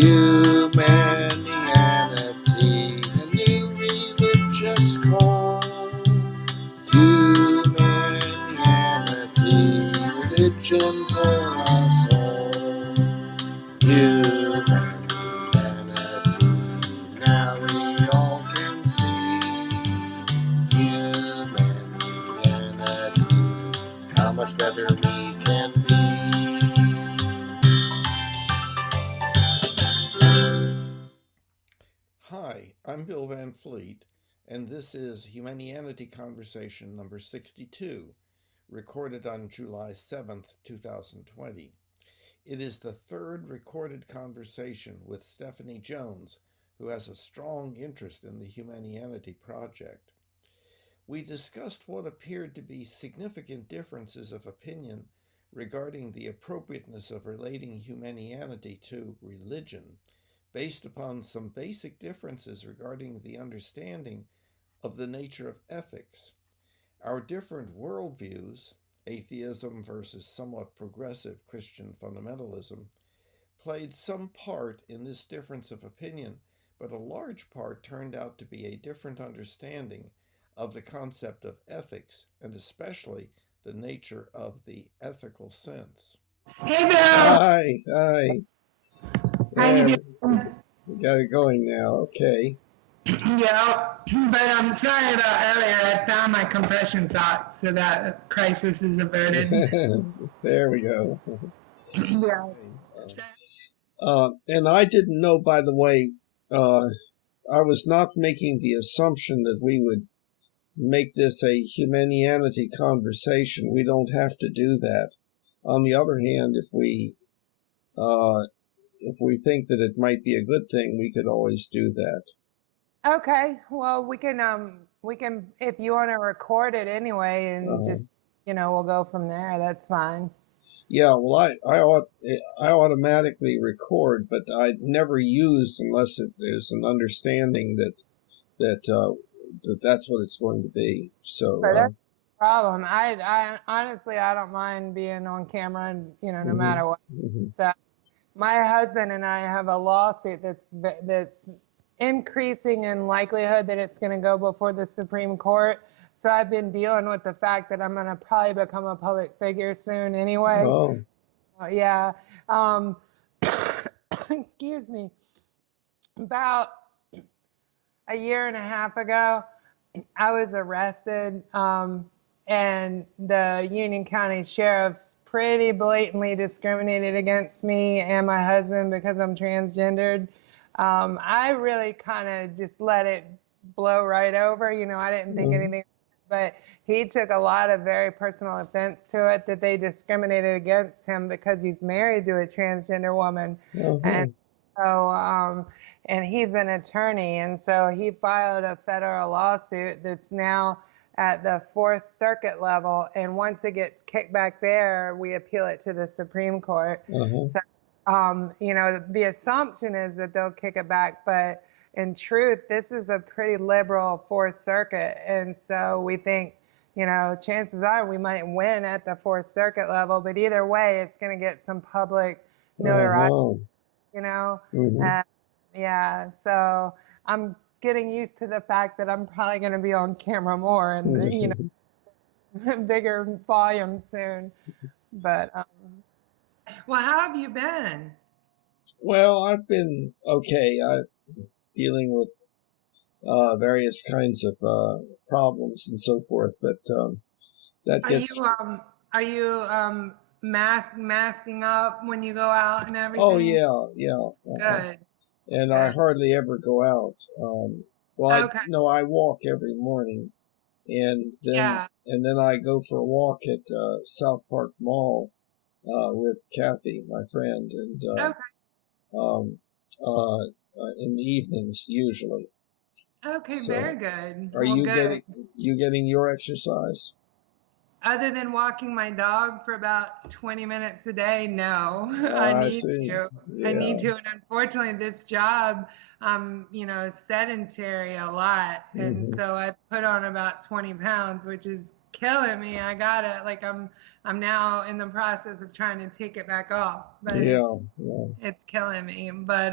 Humanianity, a new religious call. Humanianity, religion for us all. Humanity, now we all can see. Humanity, how much better we can be. Hi, I'm Bill Van Fleet, and this is Humanianity Conversation number 62, recorded on July 7th, 2020. It is the third recorded conversation with Stephanie Jones, who has a strong interest in the Humanianity project. We discussed what appeared to be significant differences of opinion regarding the appropriateness of relating Humanianity to religion, based upon some basic differences regarding the understanding of the nature of ethics. Our different worldviews, atheism versus somewhat progressive Christian fundamentalism, played some part in this difference of opinion, but a large part turned out to be a different understanding of the concept of ethics, and especially the nature of the ethical sense. Hey, Bill. Hi. How you doing? We got it going now. Okay. Yeah, but I'm sorry about earlier. I found my compression socks, so that crisis is averted. There we go. Yeah. And I didn't know, by the way, I was not making the assumption that we would make this a humanianity conversation. We don't have to do that. On the other hand, if we think that it might be a good thing, we could always do that. Okay, well, we can if you want to record it anyway, and just we'll go from there. That's fine. Yeah, well, I automatically record, but I never use unless there's an understanding that that's what it's going to be. So that's the problem. I honestly I don't mind being on camera, and no matter what. So my husband and I have a lawsuit that's increasing in likelihood that it's going to go before the Supreme Court. So I've been dealing with the fact that I'm going to probably become a public figure soon anyway. Oh. Yeah. Excuse me. About a year and a half ago, I was arrested, and the Union County Sheriff's pretty blatantly discriminated against me and my husband because I'm transgendered. I really kind of just let it blow right over. I didn't think anything, but he took a lot of very personal offense to it, that they discriminated against him because he's married to a transgender woman. And so, and he's an attorney, and so he filed a federal lawsuit that's now at the Fourth Circuit level, and once it gets kicked back there, we appeal it to the Supreme Court. So, the assumption is that they'll kick it back, but in truth, this is a pretty liberal Fourth Circuit, and so we think, chances are we might win at the Fourth Circuit level, but either way, it's going to get some public notoriety, yeah, so I'm getting used to the fact that I'm probably going to be on camera more and, bigger volume soon. But, well, how have you been? Well, I've been okay. Dealing with various kinds of problems and so forth, but that gets. Are you masking up when you go out and everything? Oh yeah. Good. And I hardly ever go out. I walk every morning, and then I go for a walk at South Park Mall with Kathy, my friend, and in the evenings usually. Okay, so, very good. Are you getting your exercise? Other than walking my dog for about 20 minutes a day, no. I need to. Yeah. I need to, and unfortunately, this job, sedentary a lot, and so I put on about 20 pounds, which is killing me. I got it. Like I'm now in the process of trying to take it back off, but Yeah, yeah. it's killing me. But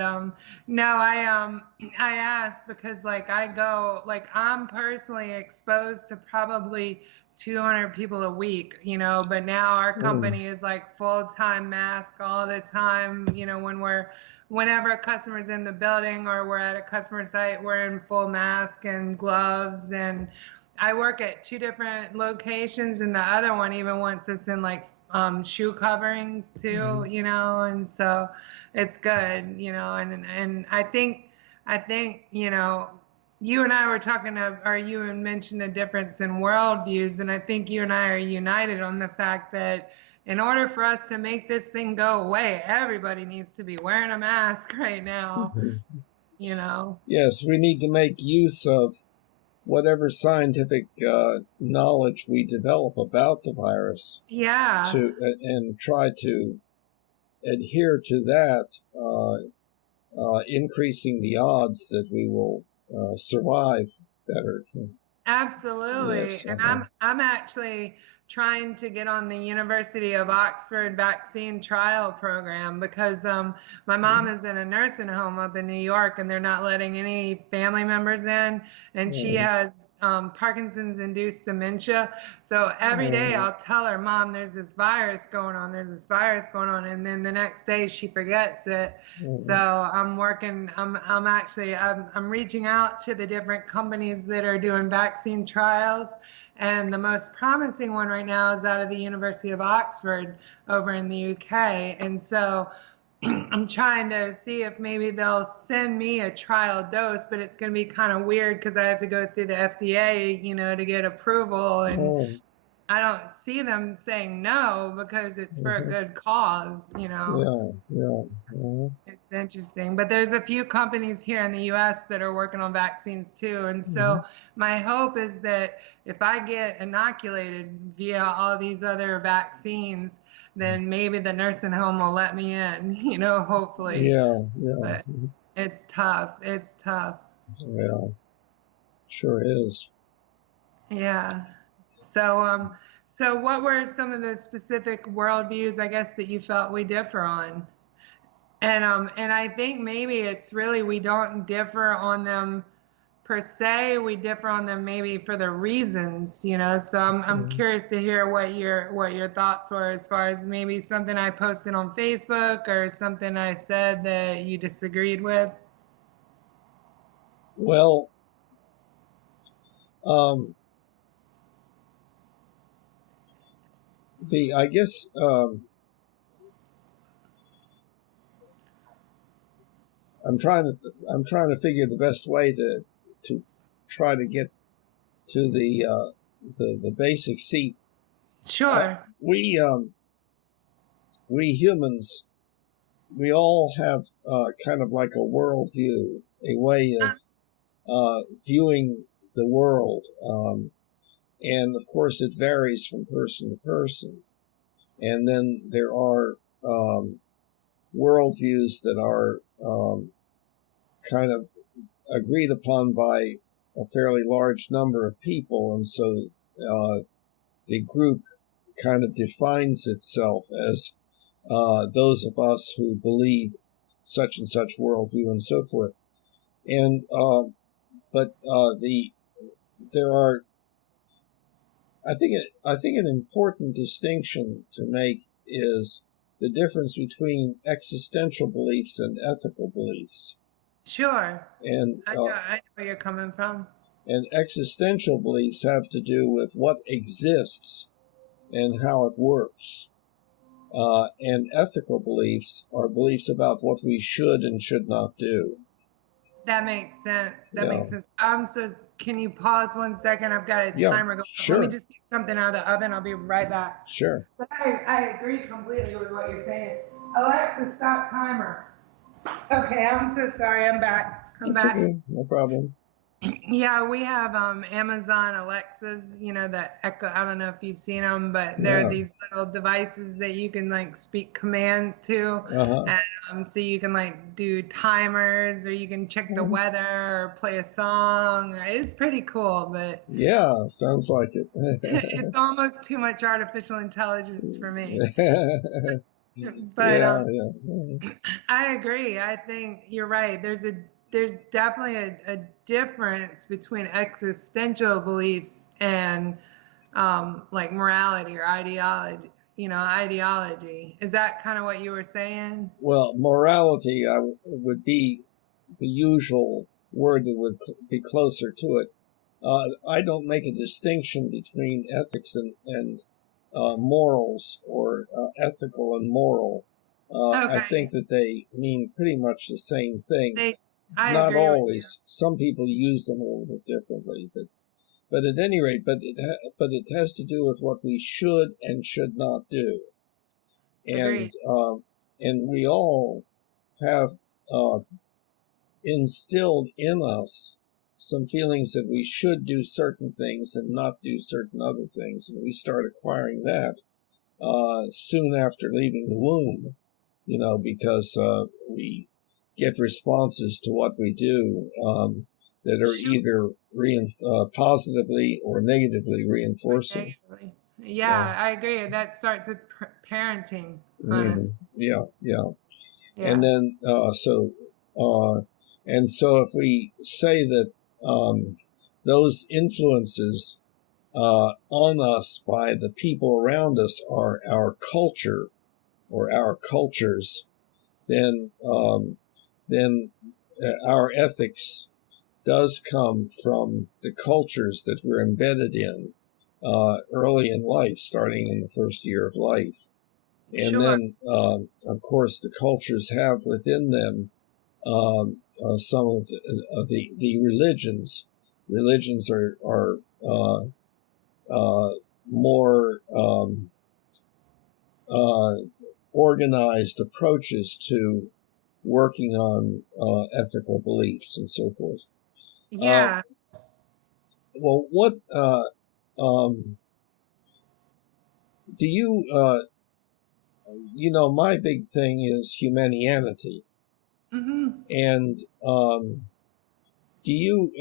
no, I asked because like I go, like I'm personally exposed to probably 200 people a week, you know, but now our Mm. company is like full-time mask all the time, you know, whenever a customer's in the building or we're at a customer site, we're in full mask and gloves. And I work at two different locations, and the other one even wants us in like shoe coverings too, you know, and so it's good, you know, and I think, you know, you and I were talking or you had mentioned a difference in worldviews, and I think you and I are united on the fact that in order for us to make this thing go away, everybody needs to be wearing a mask right now, Mhm. you know. Yes, we need to make use of whatever scientific knowledge we develop about the virus Yeah. and try to adhere to that, increasing the odds that we will survive better. Absolutely. Yes. And I'm actually trying to get on the University of Oxford vaccine trial program because my mom is in a nursing home up in New York and they're not letting any family members in. And she has Parkinson's induced dementia. So every day I'll tell her, Mom, there's this virus going on. There's this virus going on. And then the next day she forgets it. So I'm working, I'm reaching out to the different companies that are doing vaccine trials. And the most promising one right now is out of the University of Oxford over in the UK. And so I'm trying to see if maybe they'll send me a trial dose, but it's going to be kind of weird because I have to go through the FDA, you know, to get approval. And I don't see them saying no because it's for a good cause, you know. It's interesting. But there's a few companies here in the US that are working on vaccines too. And so my hope is that if I get inoculated via all these other vaccines, then maybe the nursing home will let me in, you know, hopefully. Yeah, But it's tough. It's tough. yeah, sure is. Yeah. So what were some of the specific worldviews, I guess, that you felt we differ on? And I think maybe it's really we don't differ on them per se. We differ on them maybe for the reasons, you know. So I'm curious to hear what your thoughts were as far as maybe something I posted on Facebook or something I said that you disagreed with. Well, I guess I'm trying to figure the best way to try to get to the basic seat. Sure. We humans, we all have kind of like a worldview, a way of viewing the world, and of course it varies from person to person. And then there are worldviews that are kind of agreed upon by a fairly large number of people, and so the group kind of defines itself as those of us who believe such and such worldview and so forth. And but there are, I think an important distinction to make is the difference between existential beliefs and ethical beliefs. Sure. And I know where you're coming from. And existential beliefs have to do with what exists and how it works. And ethical beliefs are beliefs about what we should and should not do. That makes sense. That Yeah. makes sense. So can you pause 1 second? I've got a timer going. Sure. Let me just get something out of the oven. I'll be right back. Sure. But I agree completely with what you're saying. Alexa, stop timer. Okay, I'm so sorry. I'm back. I'm back. Okay, no problem. Yeah, we have Amazon Alexas, you know, the Echo. I don't know if you've seen them, but they're Yeah. these little devices that you can like speak commands to. Uh-huh. And so you can like do timers or you can check the weather or play a song. It's pretty cool, but Yeah, sounds like it. it's almost too much artificial intelligence for me. But Yeah, yeah. Mhm. I agree. I think you're right. There's definitely a difference between existential beliefs and like morality or ideology. You know, ideology. Is that kind of what you were saying? Well, morality would be the usual word that would be closer to it. I don't make a distinction between ethics and morals, or ethical and moral. I Okay. think that they mean pretty much the same thing. They, I Not agree with you. always. Some people use them a little bit differently, but at any rate, but it has to do with what we should and should not do, and Agreed. and we all have uh, instilled in us some feelings that we should do certain things and not do certain other things, and we start acquiring that soon after leaving the womb, because we get responses to what we do that are Sure. either positively or negatively reinforcing. Negatively. Yeah. Yeah, I agree. That starts with parenting, Hmm. honestly. Yeah, yeah. And Yeah. then uh, and so if we say that those influences on us by the people around us are our culture or our cultures, then our ethics does come from the cultures that we're embedded in early in life, starting in the first year of life. And Sure. then, of course, the cultures have within them some of the religions. Religions are more uh, organized approaches to working on ethical beliefs and so forth. Uh, Yeah. well, what um, do you? My big thing is Humanianity, Hmm. and do you?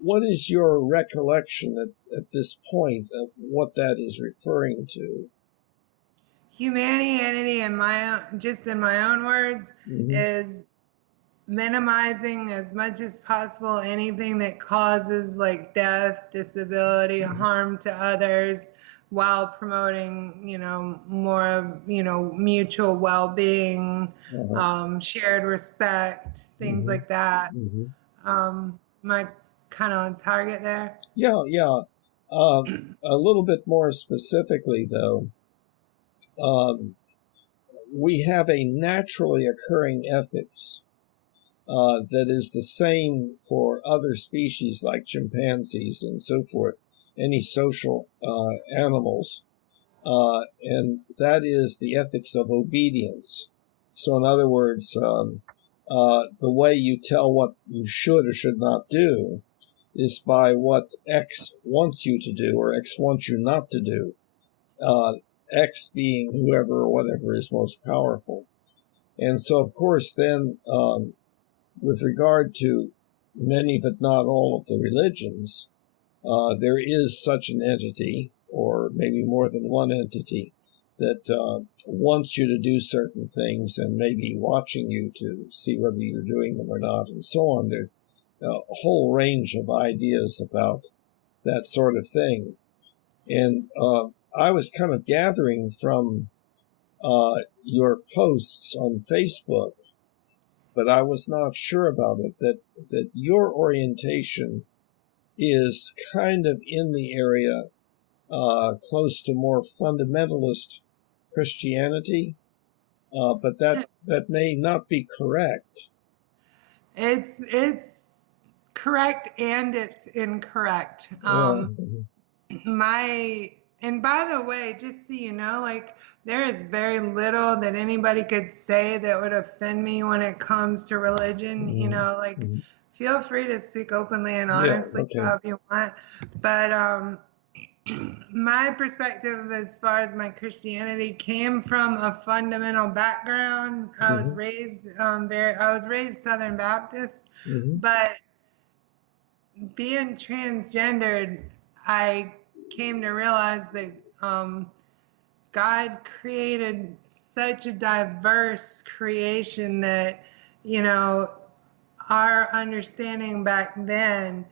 What is your recollection at this point of what that is referring to? Humanianity, in my own, just in my own words, Mm-hmm. is minimizing as much as possible anything that causes like death, disability, harm to others, while promoting, more of, mutual well-being, Uh-huh. shared respect, things Mm-hmm. like that. Mm-hmm. Am I kind of on target there? Yeah, yeah. A little bit more specifically, though, um, we have a naturally occurring ethics that is the same for other species like chimpanzees and so forth, any social animals, and that is the ethics of obedience. So, in other words, the way you tell what you should or should not do is by what X wants you to do or X wants you not to do. X being whoever or whatever is most powerful. And so, of course, then with regard to many but not all of the religions, there is such an entity, or maybe more than one entity, that wants you to do certain things and may be watching you to see whether you're doing them or not, and so on. There's a whole range of ideas about that sort of thing. And I was kind of gathering from your posts on Facebook, but I was not sure about it, that your orientation is kind of in the area close to more fundamentalist Christianity, but that may not be correct. It's correct and it's incorrect. Yeah. My and by the way, just so you know, like there is very little that anybody could say that would offend me when it comes to religion. Mm-hmm. Like Feel free to speak openly and Yeah, honestly, okay. however you want. But my perspective as far as my Christianity came from a fundamental background. I was raised I was raised Southern Baptist, but being transgendered, I came to realize that God created such a diverse creation that, you know, our understanding back then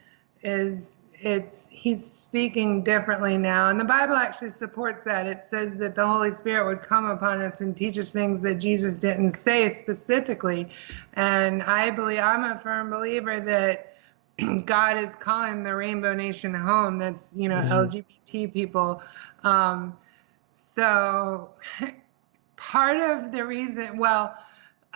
is he's speaking differently now, and the Bible actually supports that. It says that the Holy Spirit would come upon us and teach us things that Jesus didn't say specifically. And I'm a firm believer that God is calling the Rainbow Nation home. That's, you know, LGBT people. So part of the reason, well,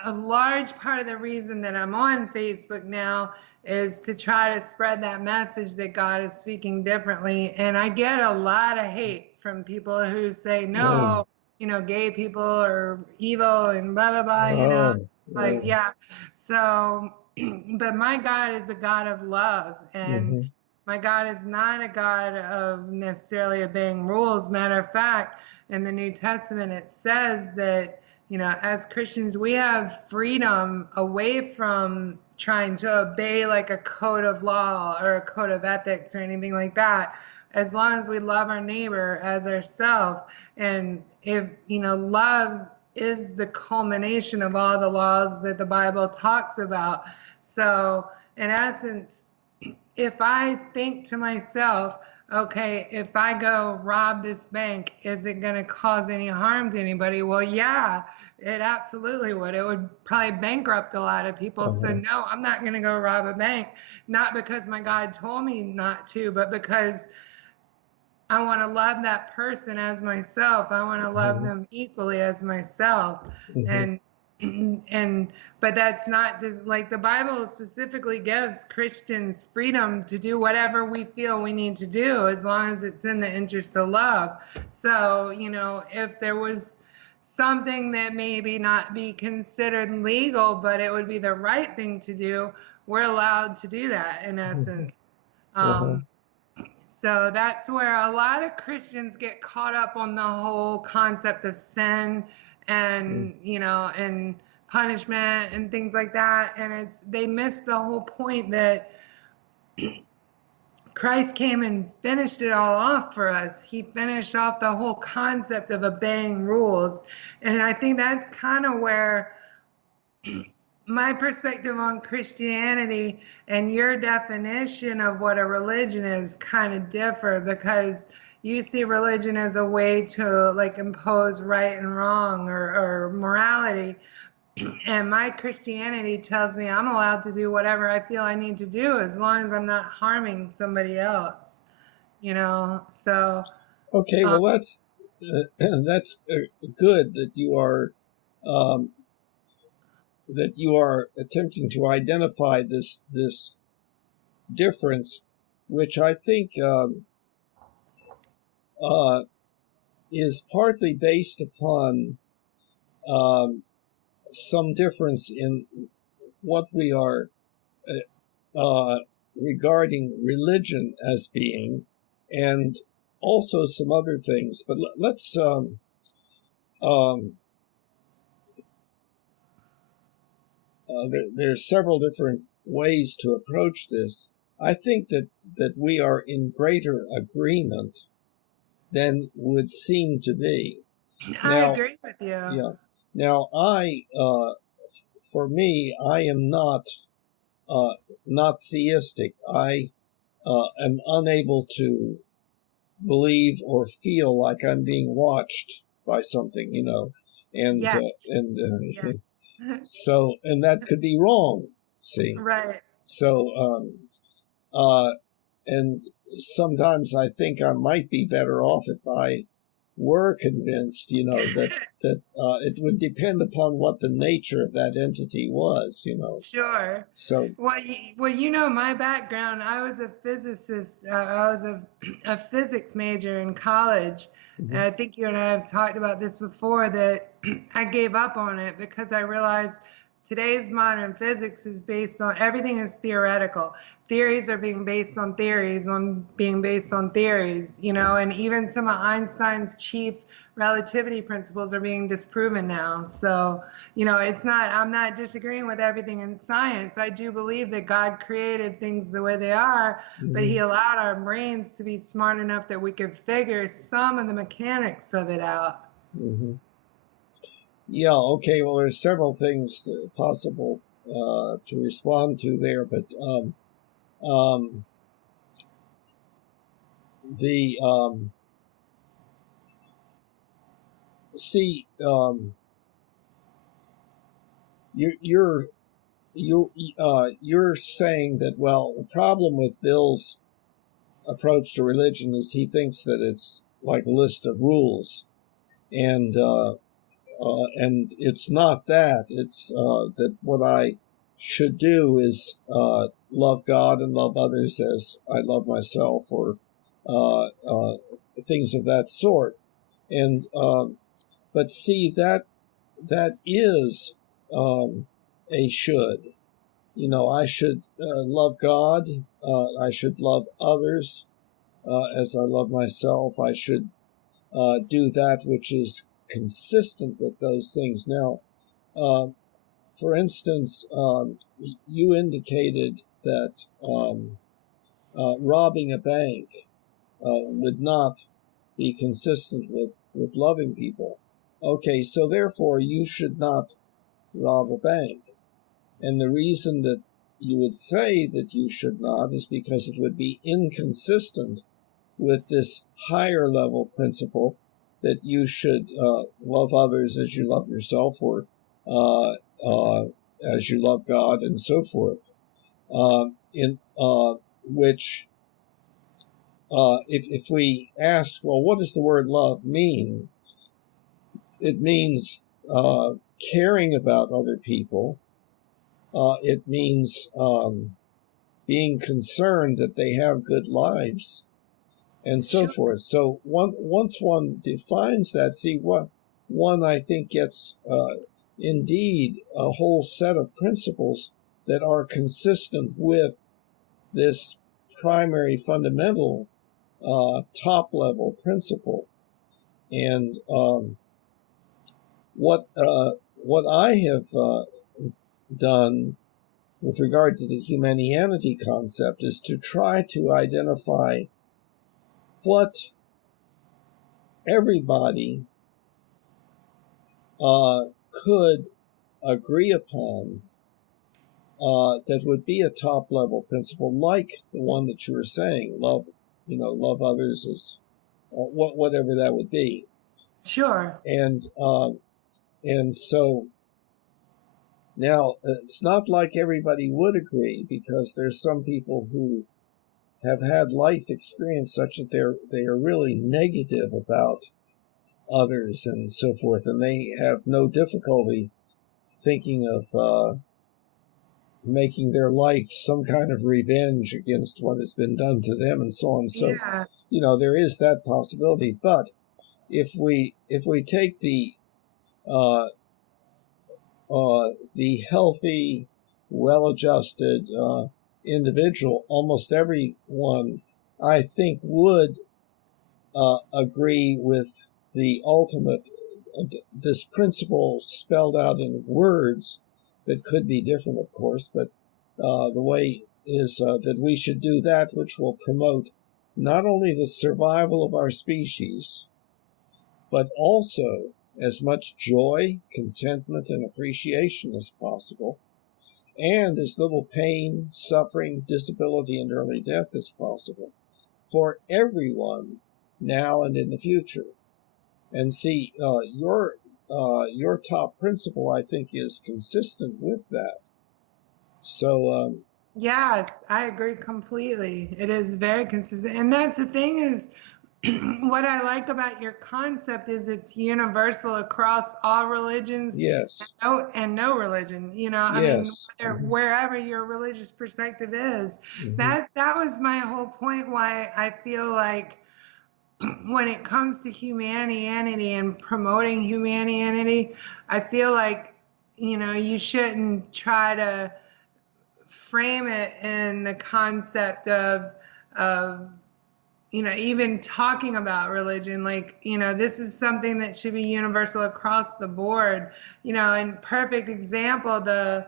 a large part of the reason that I'm on Facebook now is to try to spread that message that God is speaking differently. And I get a lot of hate from people who say, no, you know, gay people are evil and blah, blah, blah, you know. Like, yeah. So, but my God is a God of love. And my God is not a God of necessarily obeying rules. Matter of fact, in the New Testament, it says that, you know, as Christians, we have freedom away from trying to obey like a code of law or a code of ethics or anything like that, as long as we love our neighbor as ourselves. And if, you know, love is the culmination of all the laws that the Bible talks about. So, in essence, if I think to myself, okay, if I go rob this bank, is it going to cause any harm to anybody? Well, yeah, it absolutely would. It would probably bankrupt a lot of people. So no, I'm not going to go rob a bank, not because my God told me not to, but because I want to love that person as myself. I want to love them equally as myself. And but that's not just like the Bible specifically gives Christians freedom to do whatever we feel we need to do as long as it's in the interest of love. So, you know, if there was something that maybe not be considered legal, but it would be the right thing to do, we're allowed to do that in essence. So that's where a lot of Christians get caught up on the whole concept of sin and, you know, and punishment and things like that. And they miss the whole point that Christ came and finished it all off for us. He finished off the whole concept of obeying rules. And I think that's kind of where my perspective on Christianity and your definition of what a religion is kind of differ, because you see religion as a way to like impose right and wrong or morality. And my Christianity tells me I'm allowed to do whatever I feel I need to do as long as I'm not harming somebody else, you know? So. Okay, well, that's good that you are attempting to identify this difference, which I think is partly based upon some difference in what we are regarding religion as being, and also some other things. But let's there's several different ways to approach this. I think that we are in greater agreement than would seem to be. I agree with you. Yeah. Now, for me, I am not theistic. I am unable to believe or feel like I'm being watched by something, you know, and so, and that could be wrong. See, right. So, and sometimes I think I might be better off if I were convinced, you know, that it would depend upon what the nature of that entity was, you know. Sure. So. Well, you know, my background, I was a physicist. I was a physics major in college. And I think you and I have talked about this before, that I gave up on it because I realized today's modern physics is based on, everything is theoretical. Theories are being based on theories, you know, and even some of Einstein's chief relativity principles are being disproven now. So, you know, I'm not disagreeing with everything in science. I do believe that God created things the way they are, but he allowed our brains to be smart enough that we could figure some of the mechanics of it out. Yeah, okay, well, there's several things possible to respond to there, but see, you're saying that, well, the problem with Bill's approach to religion is he thinks that it's like a list of rules, and it's not that. It's that what I should do is love God and love others as I love myself, or things of that sort. And but see, that is a should. You know, I should love God. I should love others as I love myself. I should do that which is consistent with those things. Now, for instance, you indicated that robbing a bank would not be consistent with loving people. Okay, so therefore you should not rob a bank. And the reason that you would say that you should not is because it would be inconsistent with this higher level principle that you should love others as you love yourself, or as you love God, and so forth. In which, if we ask, well, what does the word love mean? It means caring about other people. It means being concerned that they have good lives, and so forth. So once one defines that, see, what one, I think, gets indeed a whole set of principles that are consistent with this primary fundamental top level principle. And what I have done with regard to the Humanianity concept is to try to identify what everybody could agree upon that would be a top level principle, like the one that you were saying, love others as whatever that would be. Sure. And so now it's not like everybody would agree, because there's some people who have had life experience such that they are really negative about others and so forth, and they have no difficulty thinking of making their life some kind of revenge against what has been done to them, and so on. So, yeah. There is that possibility. But if we take the healthy, well-adjusted individual, almost everyone, I think, would agree with the ultimate, this principle spelled out in words that could be different, of course, but the way is that we should do that which will promote not only the survival of our species, but also as much joy, contentment, and appreciation as possible, and as little pain, suffering, disability, and early death as possible for everyone now and in the future. And see, your top principle, I think, is consistent with that. So yes, I agree completely. It is very consistent. And that's the thing is, what I like about your concept is it's universal across all religions. yes, and no religion, I mean, yes, wherever your religious perspective is. That was my whole point, why I feel like when it comes to humanity and promoting humanity, I feel like you shouldn't try to frame it in the concept of even talking about religion, like, this is something that should be universal across the board. And perfect example, the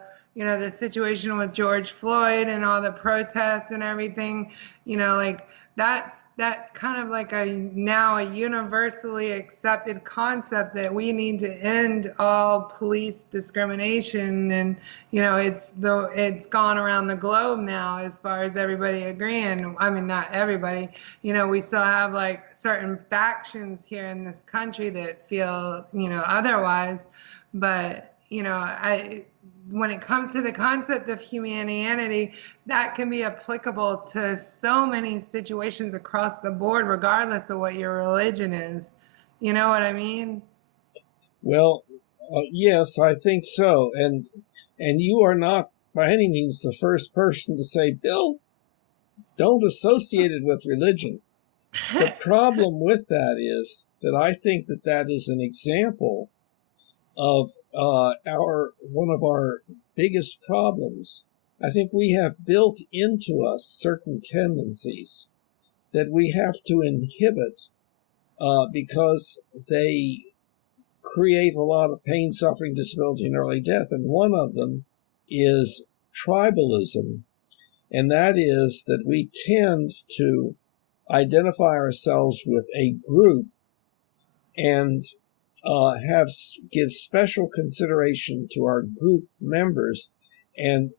situation with George Floyd and all the protests and everything, like that's kind of like now a universally accepted concept that we need to end all police discrimination. And it's gone around the globe now as far as everybody agreeing. I mean, not everybody. We still have like certain factions here in this country that feel otherwise. But when it comes to the concept of humanity, that can be applicable to so many situations across the board, regardless of what your religion is. You know what I mean? Well, yes, I think so. And you are not by any means the first person to say, Bill, don't associate it with religion. The problem with that is that I think that is an example of one of our biggest problems. I think we have built into us certain tendencies that we have to inhibit because they create a lot of pain, suffering, disability, and early death. And one of them is tribalism. And that is that we tend to identify ourselves with a group and give special consideration to our group members and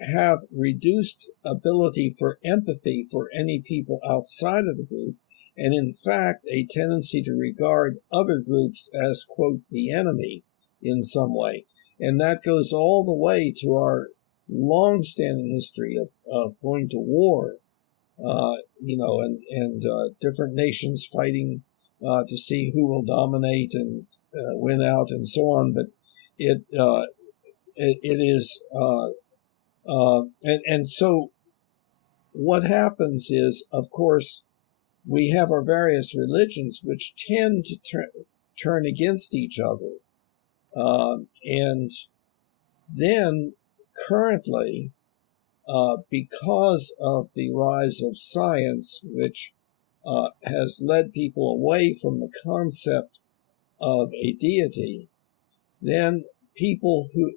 have reduced ability for empathy for any people outside of the group, and in fact a tendency to regard other groups as, quote, the enemy in some way. And that goes all the way to our long-standing history of going to war, and different nations fighting to see who will dominate and win out and so on. But it is and so what happens is, of course, we have our various religions which tend to turn against each other, and then currently, because of the rise of science, which has led people away from the concept of a deity, then people who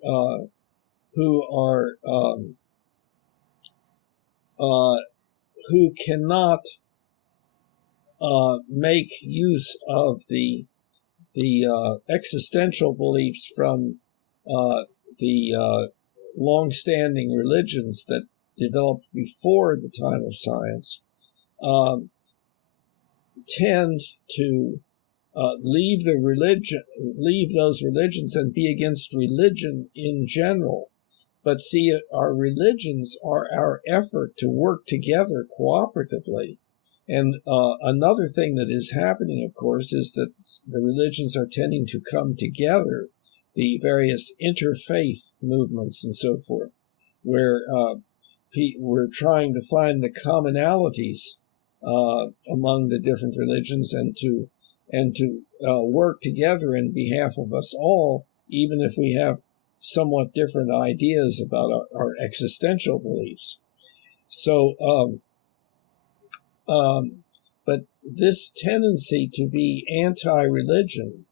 cannot make use of the existential beliefs from the long-standing religions that developed before the time of science tend to leave those religions and be against religion in general. But see, our religions are our effort to work together cooperatively. And another thing that is happening, of course, is that the religions are tending to come together, the various interfaith movements and so forth, where we're trying to find the commonalities among the different religions and to work together in behalf of us all, even if we have somewhat different ideas about our existential beliefs. So, but this tendency to be anti-religion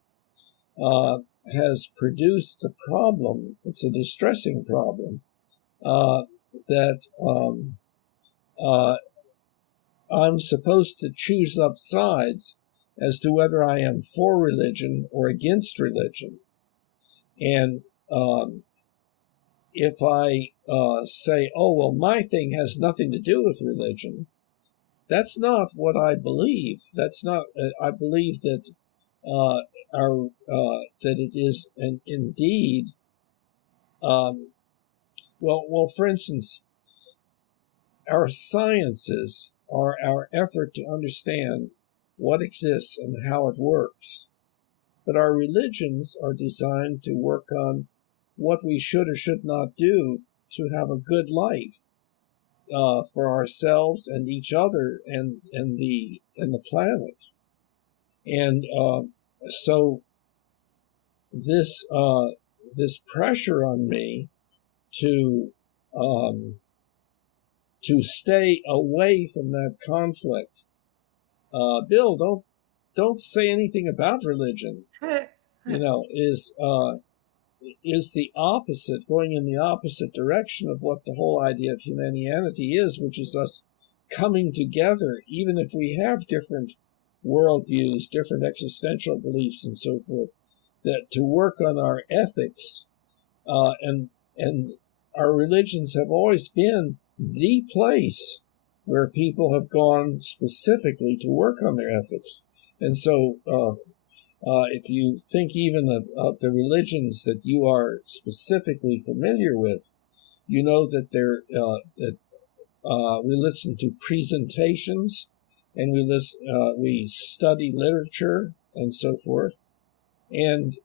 has produced the problem. It's a distressing problem that I'm supposed to choose up sides as to whether I am for religion or against religion. And if I say, oh, well, my thing has nothing to do with religion, that's not what I believe. That's not, I believe that that it is indeed, well, for instance, our sciences are our effort to understand what exists and how it works. But our religions are designed to work on what we should or should not do to have a good life for ourselves and each other and the planet. And so this this pressure on me to stay away from that conflict. Bill, don't say anything about religion. Is the opposite, going in the opposite direction of what the whole idea of Humanianity is, which is us coming together, even if we have different worldviews, different existential beliefs, and so forth, that to work on our ethics, and our religions have always been the place where people have gone specifically to work on their ethics. And so if you think even of the religions that you are specifically familiar with, you know that we listen to presentations, and we study literature and so forth. And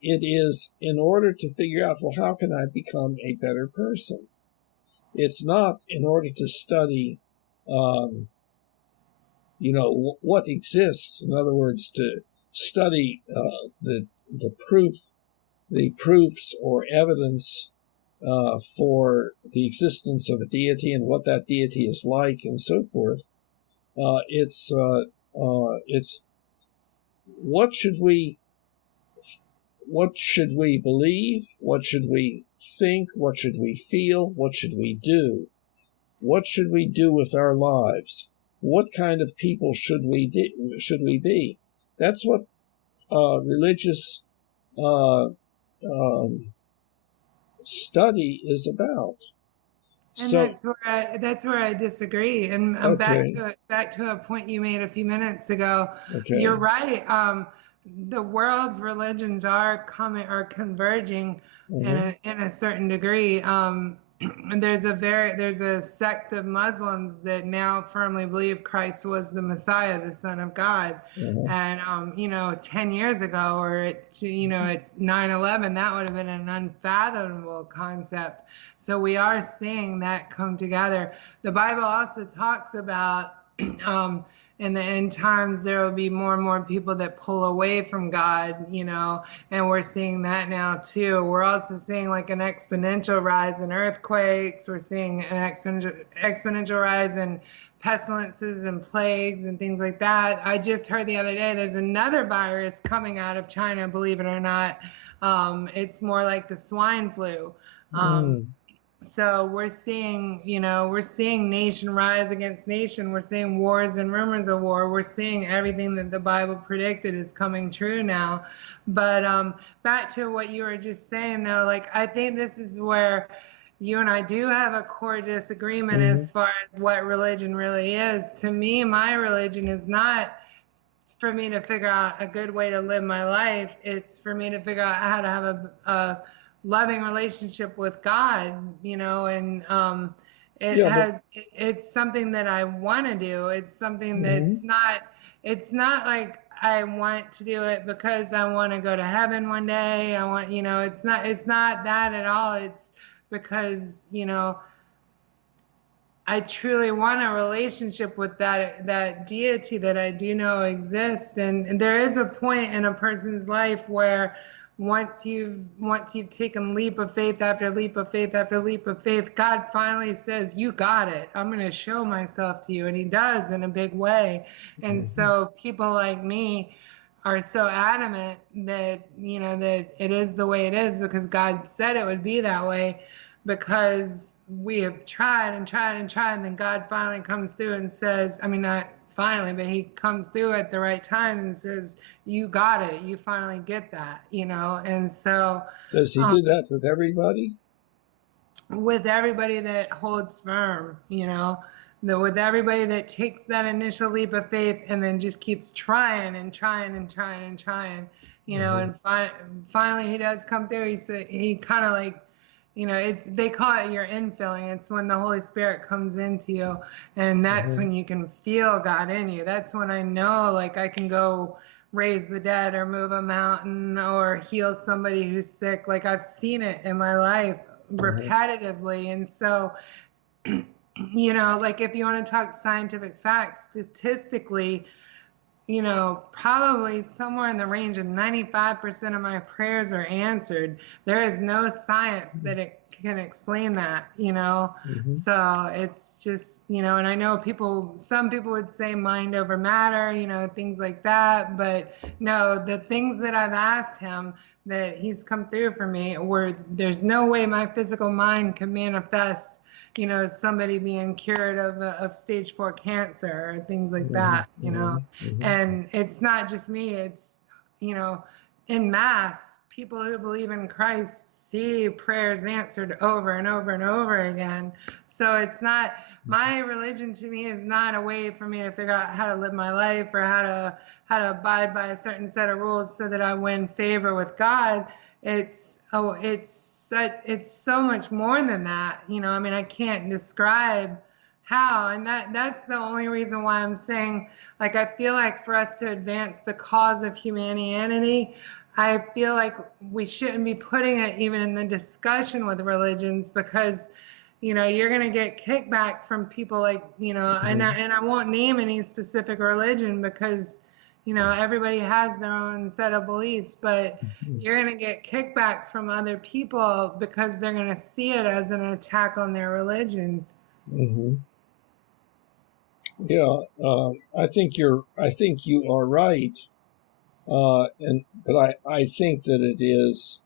it is in order to figure out, well, how can I become a better person? It's not in order to study, what exists. In other words, to study the proofs or evidence for the existence of a deity and what that deity is like and so forth. It's what should we believe? What should we think? What should we feel? What should we do? What should we do with our lives? What kind of people should we be? That's what religious study is about. And So that's where I disagree. And back to a point you made a few minutes ago. Okay. You're right. The world's religions are converging in a certain degree. And there's a sect of Muslims that now firmly believe Christ was the Messiah, the Son of God. And 10 years ago, or at 9/11, that would have been an unfathomable concept. So we are seeing that come together. The Bible also talks about in the end times, there will be more and more people that pull away from God, and we're seeing that now too. We're also seeing like an exponential rise in earthquakes. We're seeing an exponential rise in pestilences and plagues and things like that. I just heard the other day there's another virus coming out of China, believe it or not. It's more like the swine flu. So we're seeing nation rise against nation. We're seeing wars and rumors of war. We're seeing everything that the Bible predicted is coming true now. But back to what you were just saying, though, like I think this is where you and I do have a core disagreement as far as what religion really is. To me, my religion is not for me to figure out a good way to live my life. It's for me to figure out how to have a loving relationship with God, and it's something that I want to do. It's something that's it's not like I want to do it because I want to go to heaven one day. It's not that at all. It's because, I truly want a relationship with that deity that I do know exists. And there is a point in a person's life where once you've taken leap of faith after leap of faith after leap of faith, God finally says, you got it. I'm going to show myself to you. And he does in a big way. And so people like me are so adamant that, that it is the way it is because God said it would be that way, because we have tried and tried and tried. And then God finally comes through and says, not finally, but he comes through at the right time and says, you got it. You finally get that, and so. Does he do that with everybody? With everybody that holds firm, with everybody that takes that initial leap of faith and then just keeps trying and trying and trying and trying, and finally he does come through. He kind of like, they call it your infilling. It's when the Holy Spirit comes into you, and that's when you can feel God in you. That's when I know, like, I can go raise the dead or move a mountain or heal somebody who's sick. Like, I've seen it in my life repetitively. And so, like, if you want to talk scientific facts, statistically, probably somewhere in the range of 95% of my prayers are answered. There is no science that it can explain that. So it's just, and I know some people would say mind over matter, things like that. But no, the things that I've asked him that he's come through for me, where there's no way my physical mind can manifest somebody being cured of stage 4 cancer or things like that. And it's not just me, it's, in mass, people who believe in Christ see prayers answered over and over and over again. So it's not, my religion to me is not a way for me to figure out how to live my life or how to abide by a certain set of rules so that I win favor with God. It's so much more than that. I can't describe how, and that's the only reason why I'm saying, like, I feel like for us to advance the cause of humanity, I feel like we shouldn't be putting it even in the discussion with religions, because you're going to get kickback from people like, and I won't name any specific religion because everybody has their own set of beliefs, but you're going to get kickback from other people because they're going to see it as an attack on their religion. Yeah, I think you are right, but I think that it is,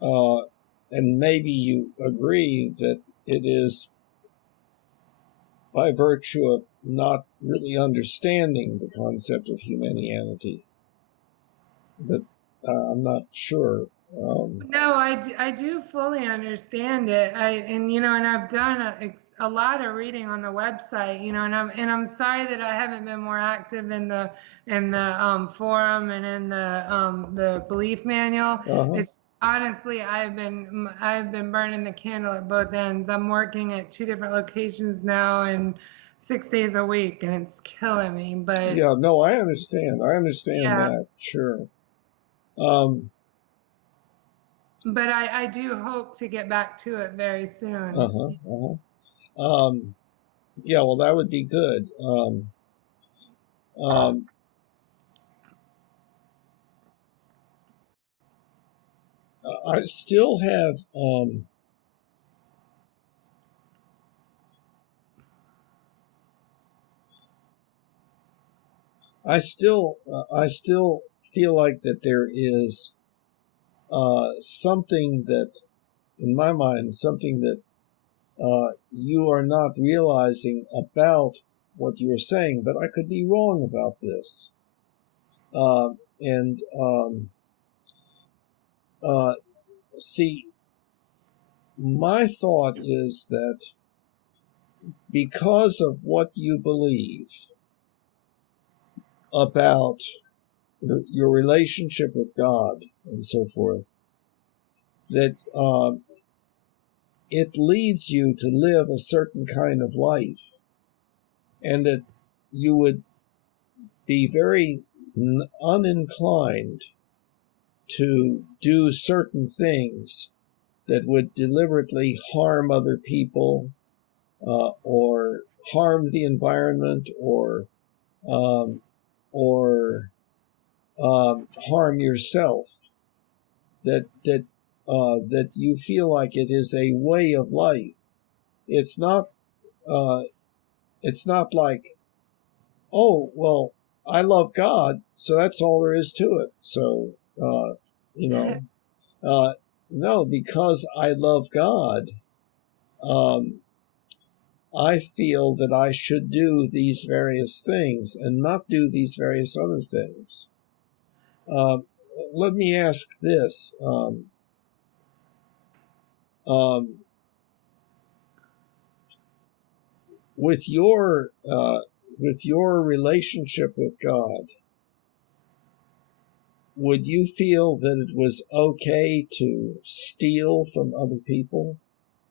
and maybe you agree that it is by virtue of not really understanding the concept of humanity. But I'm not sure. No, I do fully understand it. And I've done a lot of reading on the website, and I'm sorry that I haven't been more active in the forum and in the belief manual. It's honestly, I've been burning the candle at both ends. I'm working at 2 different locations now and 6 days a week, and it's killing me. But yeah, no, I understand. Yeah. That, sure. But I do hope to get back to it very soon. Yeah, well, that would be good. I still have I still feel like that there is something that, in my mind, something that you are not realizing about what you're saying, but I could be wrong about this. See, my thought is that because of what you believe about your relationship with God and so forth, that it leads you to live a certain kind of life, and that you would be very uninclined to do certain things that would deliberately harm other people, or harm the environment, or harm yourself. That you feel like it is a way of life. It's not like, oh, well, I love God, so that's all there is to it. So no, because I love God, I feel that I should do these various things and not do these various other things. Let me ask this. With your relationship with God, would you feel that it was okay to steal from other people?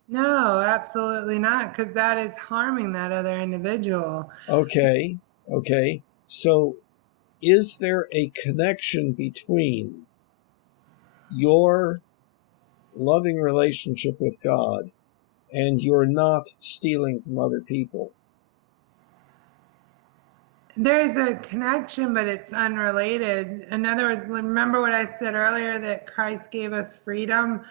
No, absolutely not, because that is harming that other individual. Okay. So is there a connection between your loving relationship with God and your not stealing from other people? There's a connection, but it's unrelated. In other words, remember what I said earlier, that Christ gave us freedom?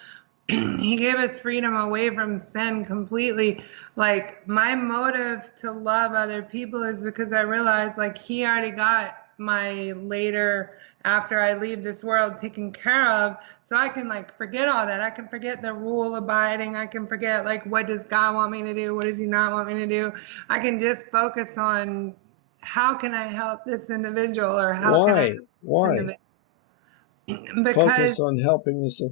He gave us freedom away from sin completely. Like, my motive to love other people is because I realize, like, he already got my later, after I leave this world, taken care of. So I can, like, forget all that. I can forget the rule abiding. I can forget, like, what does God want me to do? What does he not want me to do? I can just focus on how can I help this individual, or how can I help this Why? individual? Focus Because on helping this.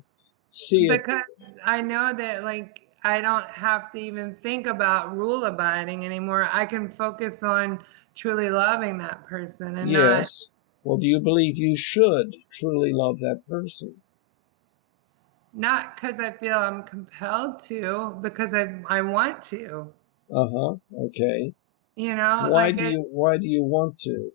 See it. because I know that, like, I don't have to even think about rule abiding anymore. I can focus on truly loving that person and Yes. Well, do you believe you should truly love that person? not because I feel I'm compelled to, because I want to. Uh-huh. Okay. You know, Why like do it, you want to?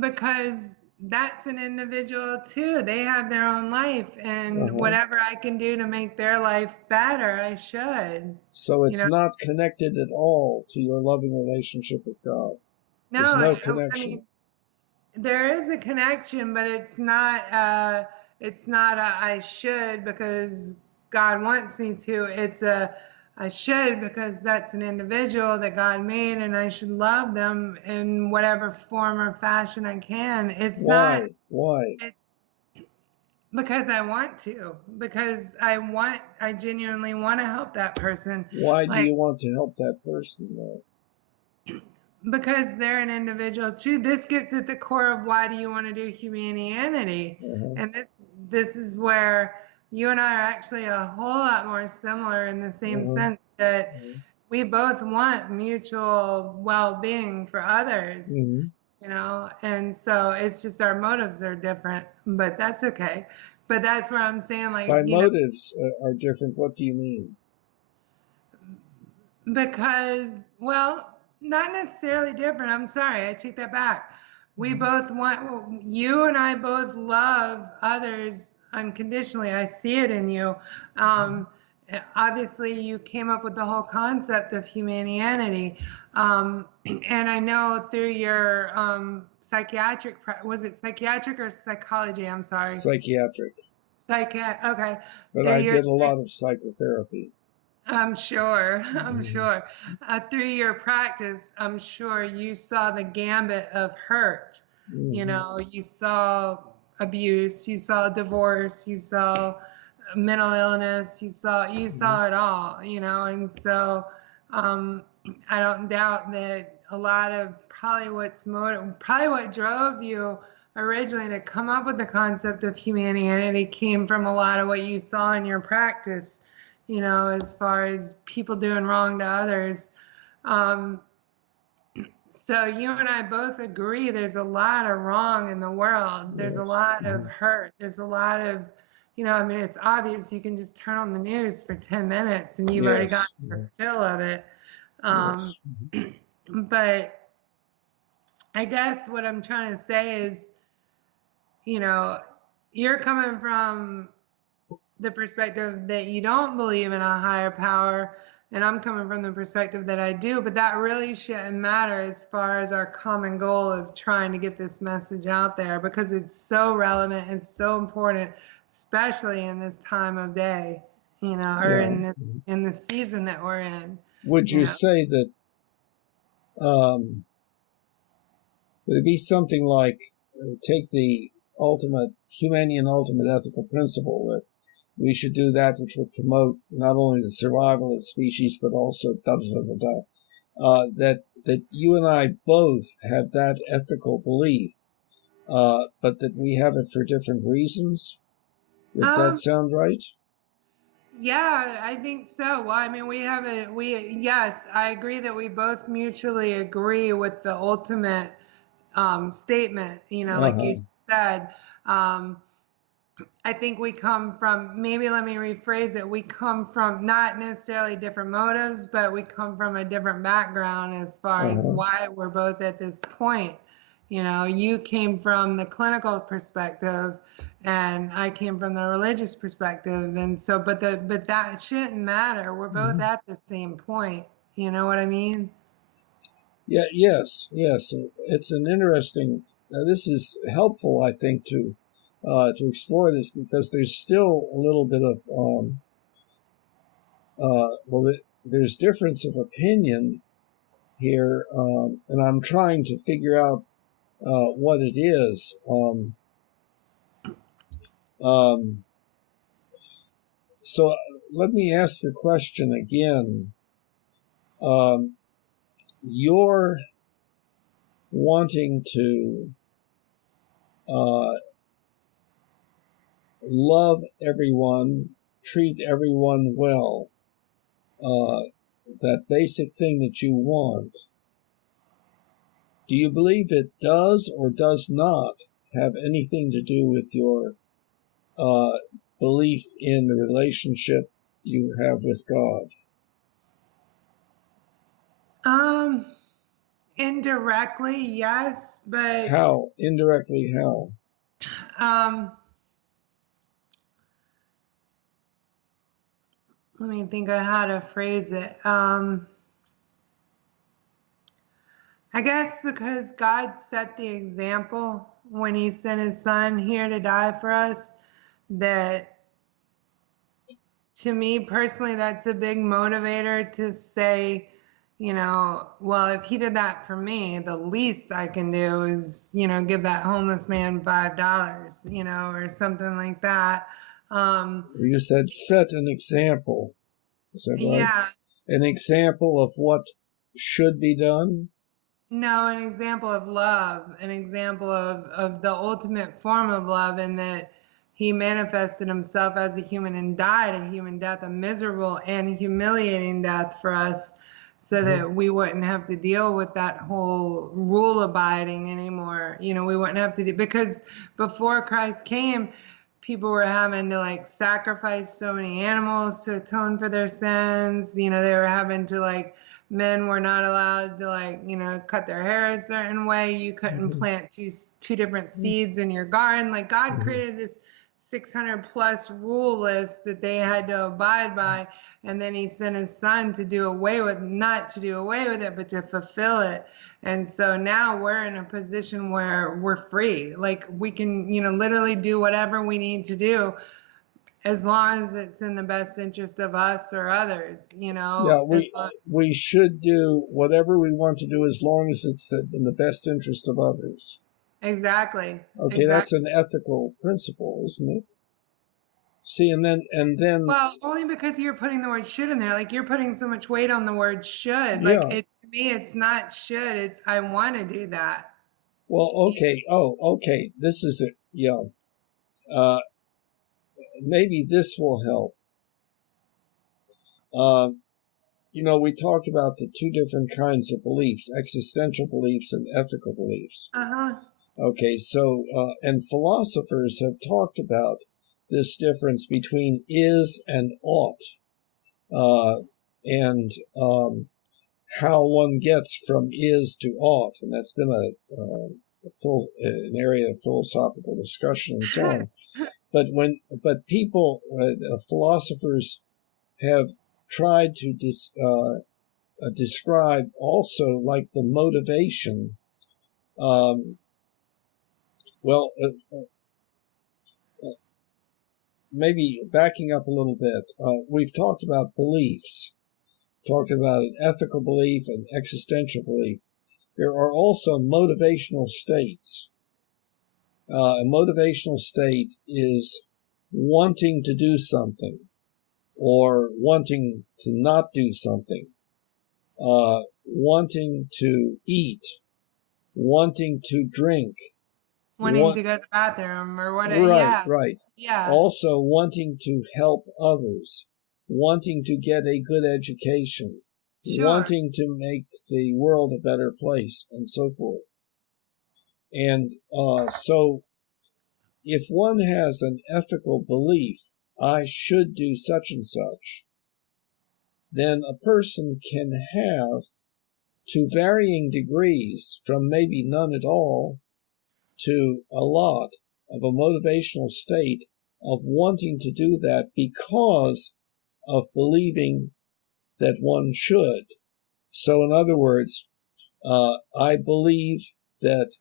because that's an individual too. They have their own life, and Uh-huh. whatever I can do to make their life better, I should. So You it's know, not connected at all to your loving relationship with God. no, There's no I connection. mean, there is a connection, but it's not a I should because God wants me to. It's a I should because that's an individual that God made, and I should love them in whatever form or fashion I can. It's not Why? it, because I want to, because I genuinely want to help that person. Why do Like, you want to help that person, though? because they're an individual too. This gets at the core of why do you want to do Humanianity? Uh-huh. And this is where you and I are actually a whole lot more similar, in the same Uh-huh. sense that Uh-huh. we both want mutual well-being for others, Mhm. you know? And so it's just our motives are different, but that's okay. But that's where I'm saying, like, By you know, motives are different. What do you mean? because, well, not necessarily different. I'm sorry, I take that back. We both want, you and I both love others unconditionally. I see it in you. Um, Obviously, you came up with the whole concept of Humanianity. And I know through your psychiatric, was it psychiatric or psychology? I'm sorry. Psychiatric. Okay. But Through I your did a lot of psychotherapy. I'm sure, I'm Mhm. sure. Through your practice, I'm sure you saw the gambit of hurt. You Mhm. know, you saw abuse, you saw divorce, you saw mental illness, you Mhm. saw it all, you know, and so um, I don't doubt that a lot of probably what drove you originally to come up with the concept of Humanianity came from a lot of what you saw in your practice, you know, as far as people doing wrong to others. Um, so you and I both agree there's a lot of wrong in the world. There's a Yes. lot of hurt. There's a lot of, you know, I mean, it's obvious. You can just turn on the news for 10 minutes and you've already got Yes. your fill of it. Um, Yes. Mhm. but I guess what I'm trying to say is, you know, you're coming from the perspective that you don't believe in a higher power, and I'm coming from the perspective that I do, but that really shouldn't matter as far as our common goal of trying to get this message out there, because it's so relevant and so important, especially in this time of day, you know, or Yeah. Mhm. in the season that we're in, Would you you know. say that would it be something like take the Humanian ultimate ethical principle that we should do that which would promote not only the survival of the species but also that you and I both have that ethical belief, but that we have it for different reasons? Would that Um, sound right? yeah, I think so. Well, I mean, yes, I agree that we both mutually agree with the ultimate statement, you know, like you Uh-huh. said. Um, I think we come from, maybe let me rephrase it, we come from not necessarily different motives, but we come from a different background as far as Uh-huh. why we're both at this point. You know, you came from the clinical perspective and I came from the religious perspective. And so, but that shouldn't matter. We're both Mhm. at the same point. You know what I mean? Yeah, yes. It's an interesting. This is helpful, I think, to explore this, because there's still a little bit of there's difference of opinion here, and I'm trying to figure out what it is. So let me ask the question again. You're wanting to love everyone, treat everyone well, that basic thing that you want. Do you believe it does or does not have anything to do with your belief in the relationship you have with God? Indirectly, yes, but How? Indirectly, how? Let me think of how to phrase it. I guess because God set the example when he sent his son here to die for us, that to me personally, that's a big motivator to say, well, if he did that for me, the least I can do is, give that homeless man $5, or something like that. You said set an example. Is that right? Yeah. An example of what should be done? No, an example of love, an example of the ultimate form of love, in that he manifested himself as a human and died a human death, a miserable and humiliating death for us, so that we wouldn't have to deal with that whole rule abiding anymore. We wouldn't have to do, because before Christ came, people were having to like sacrifice so many animals to atone for their sins. They were having to like, men were not allowed to like, cut their hair a certain way. You couldn't plant two different seeds in your garden. Like God created this 600 plus rule list that they had to abide by. And then he sent his son to do away with, not to do away with it, but to fulfill it. And so now we're in a position where we're free. Like we can, literally do whatever we need to do, as long as it's in the best interest of us or others, Yeah, we should do whatever we want to do as long as it's in the best interest of others. Exactly. Okay, that's an ethical principle, isn't it? See, and then. Well, only because you're putting the word should in there. Like you're putting so much weight on the word should. Yeah. Like to me, it's not should. It's I want to do that. Well, okay. Oh, okay. This is it. Yeah. Maybe this will help. We talked about the two different kinds of beliefs: existential beliefs and ethical beliefs. Okay, so and philosophers have talked about this difference between is and ought, and how one gets from is to ought, and that's been an area of philosophical discussion and so on. But people, philosophers have tried to describe also like the motivation. Maybe backing up a little bit, we've talked about beliefs, talked about an ethical belief and existential belief. There are also motivational states. A motivational state is wanting to do something or wanting to not do something, wanting to eat, wanting to drink, wanting to go to the bathroom or whatever. Right. Yeah. Also wanting to help others, wanting to get a good education, wanting to make the world a better place, and so forth. And so if one has an ethical belief, I should do such and such, then a person can have, to varying degrees, from maybe none at all to a lot, of a motivational state of wanting to do that because of believing that one should. So in other words, I believe that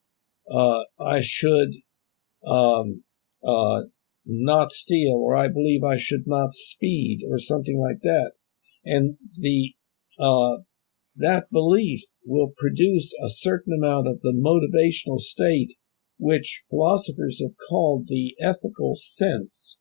I should not steal, or I believe I should not speed, or something like that. And that belief will produce a certain amount of the motivational state, which philosophers have called the ethical sense,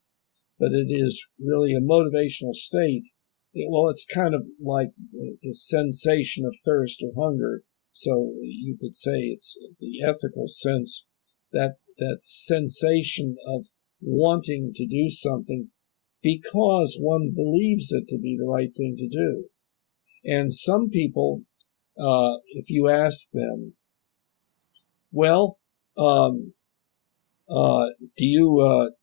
but it is really a motivational state. It's kind of like the sensation of thirst or hunger. So you could say it's the ethical sense, that sensation of wanting to do something because one believes it to be the right thing to do. And some people, if you ask them, well, do you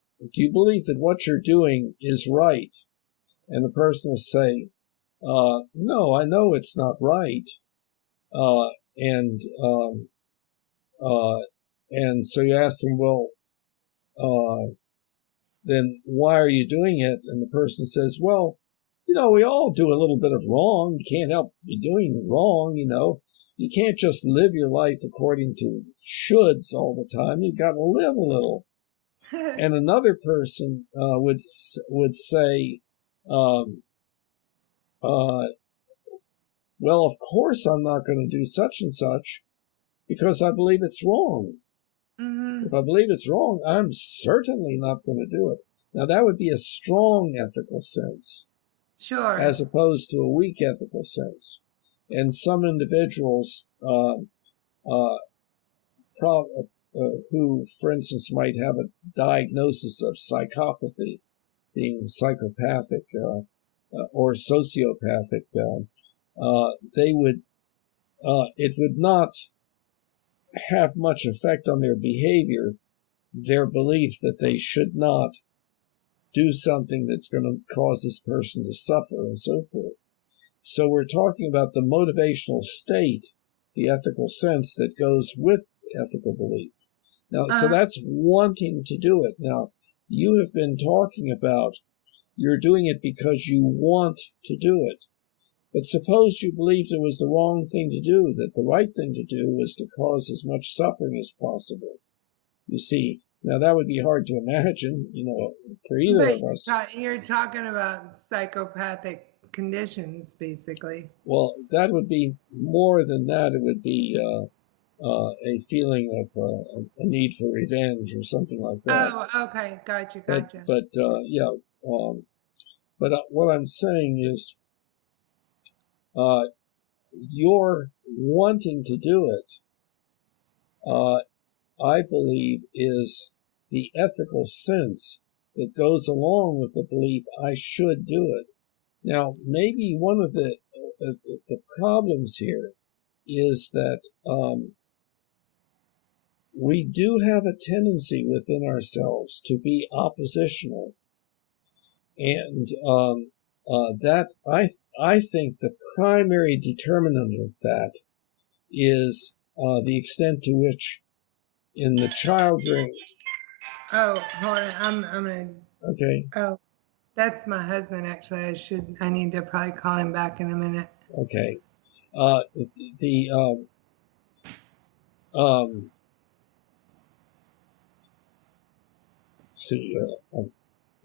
believe that what you're doing is right? And the person will say, no, I know it's not right. And so you ask them, well, then why are you doing it? And the person says, well, we all do a little bit of wrong. You can't help be doing wrong, You can't just live your life according to shoulds all the time. You've got to live a little. And another person would say, well, of course I'm not going to do such and such because I believe it's wrong. Mm-hmm. If I believe it's wrong, I'm certainly not going to do it. Now, that would be a strong ethical sense. Sure. As opposed to a weak ethical sense. And some individuals who, for instance, might have a diagnosis of psychopathy, being psychopathic or sociopathic, it would not have much effect on their behavior, their belief that they should not do something that's going to cause this person to suffer and so forth. So we're talking about the motivational state, the ethical sense that goes with ethical belief. Now, so that's wanting to do it. Now, you have been talking about you're doing it because you want to do it. But suppose you believed it was the wrong thing to do, that the right thing to do was to cause as much suffering as possible. You see, now that would be hard to imagine, for either of us. You're talking about psychopathic conditions, basically. Well, that would be more than that. It would be a feeling of a need for revenge or something like that. Oh, okay, gotcha. But yeah. But what I'm saying is, your wanting to do it, I believe, is the ethical sense that goes along with the belief I should do it. Now, maybe one of the problems here is that we do have a tendency within ourselves to be oppositional, and that I think the primary determinant of that is the extent to which, in the child ring. Oh, hold on. I'm gonna. Okay. Oh, that's my husband. Actually, I need to probably call him back in a minute. Okay. I've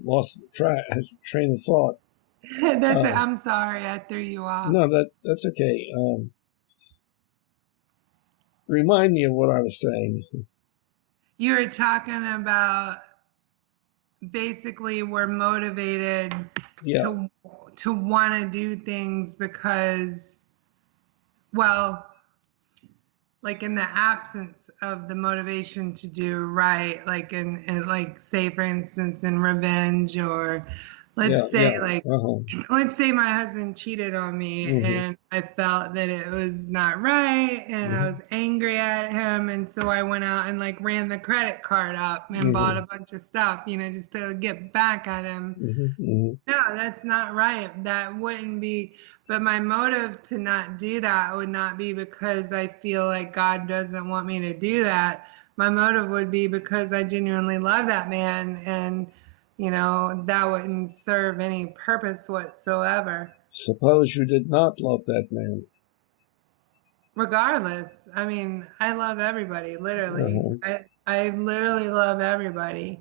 lost the train of thought. That's it. I'm sorry, I threw you off. No, that's okay. Remind me of what I was saying. You were talking about basically we're motivated to want to do things because, well, like in the absence of the motivation to do right, like in like say for instance in revenge, or let's say my husband cheated on me, and I felt that it was not right, and I was angry at him, and so I went out and like ran the credit card up and bought a bunch of stuff, just to get back at him. No, that's not right. That wouldn't be. But my motive to not do that would not be because I feel like God doesn't want me to do that. My motive would be because I genuinely love that man, and that wouldn't serve any purpose whatsoever. Suppose you did not love that man. regardless. I mean, I love everybody, literally. I literally love everybody.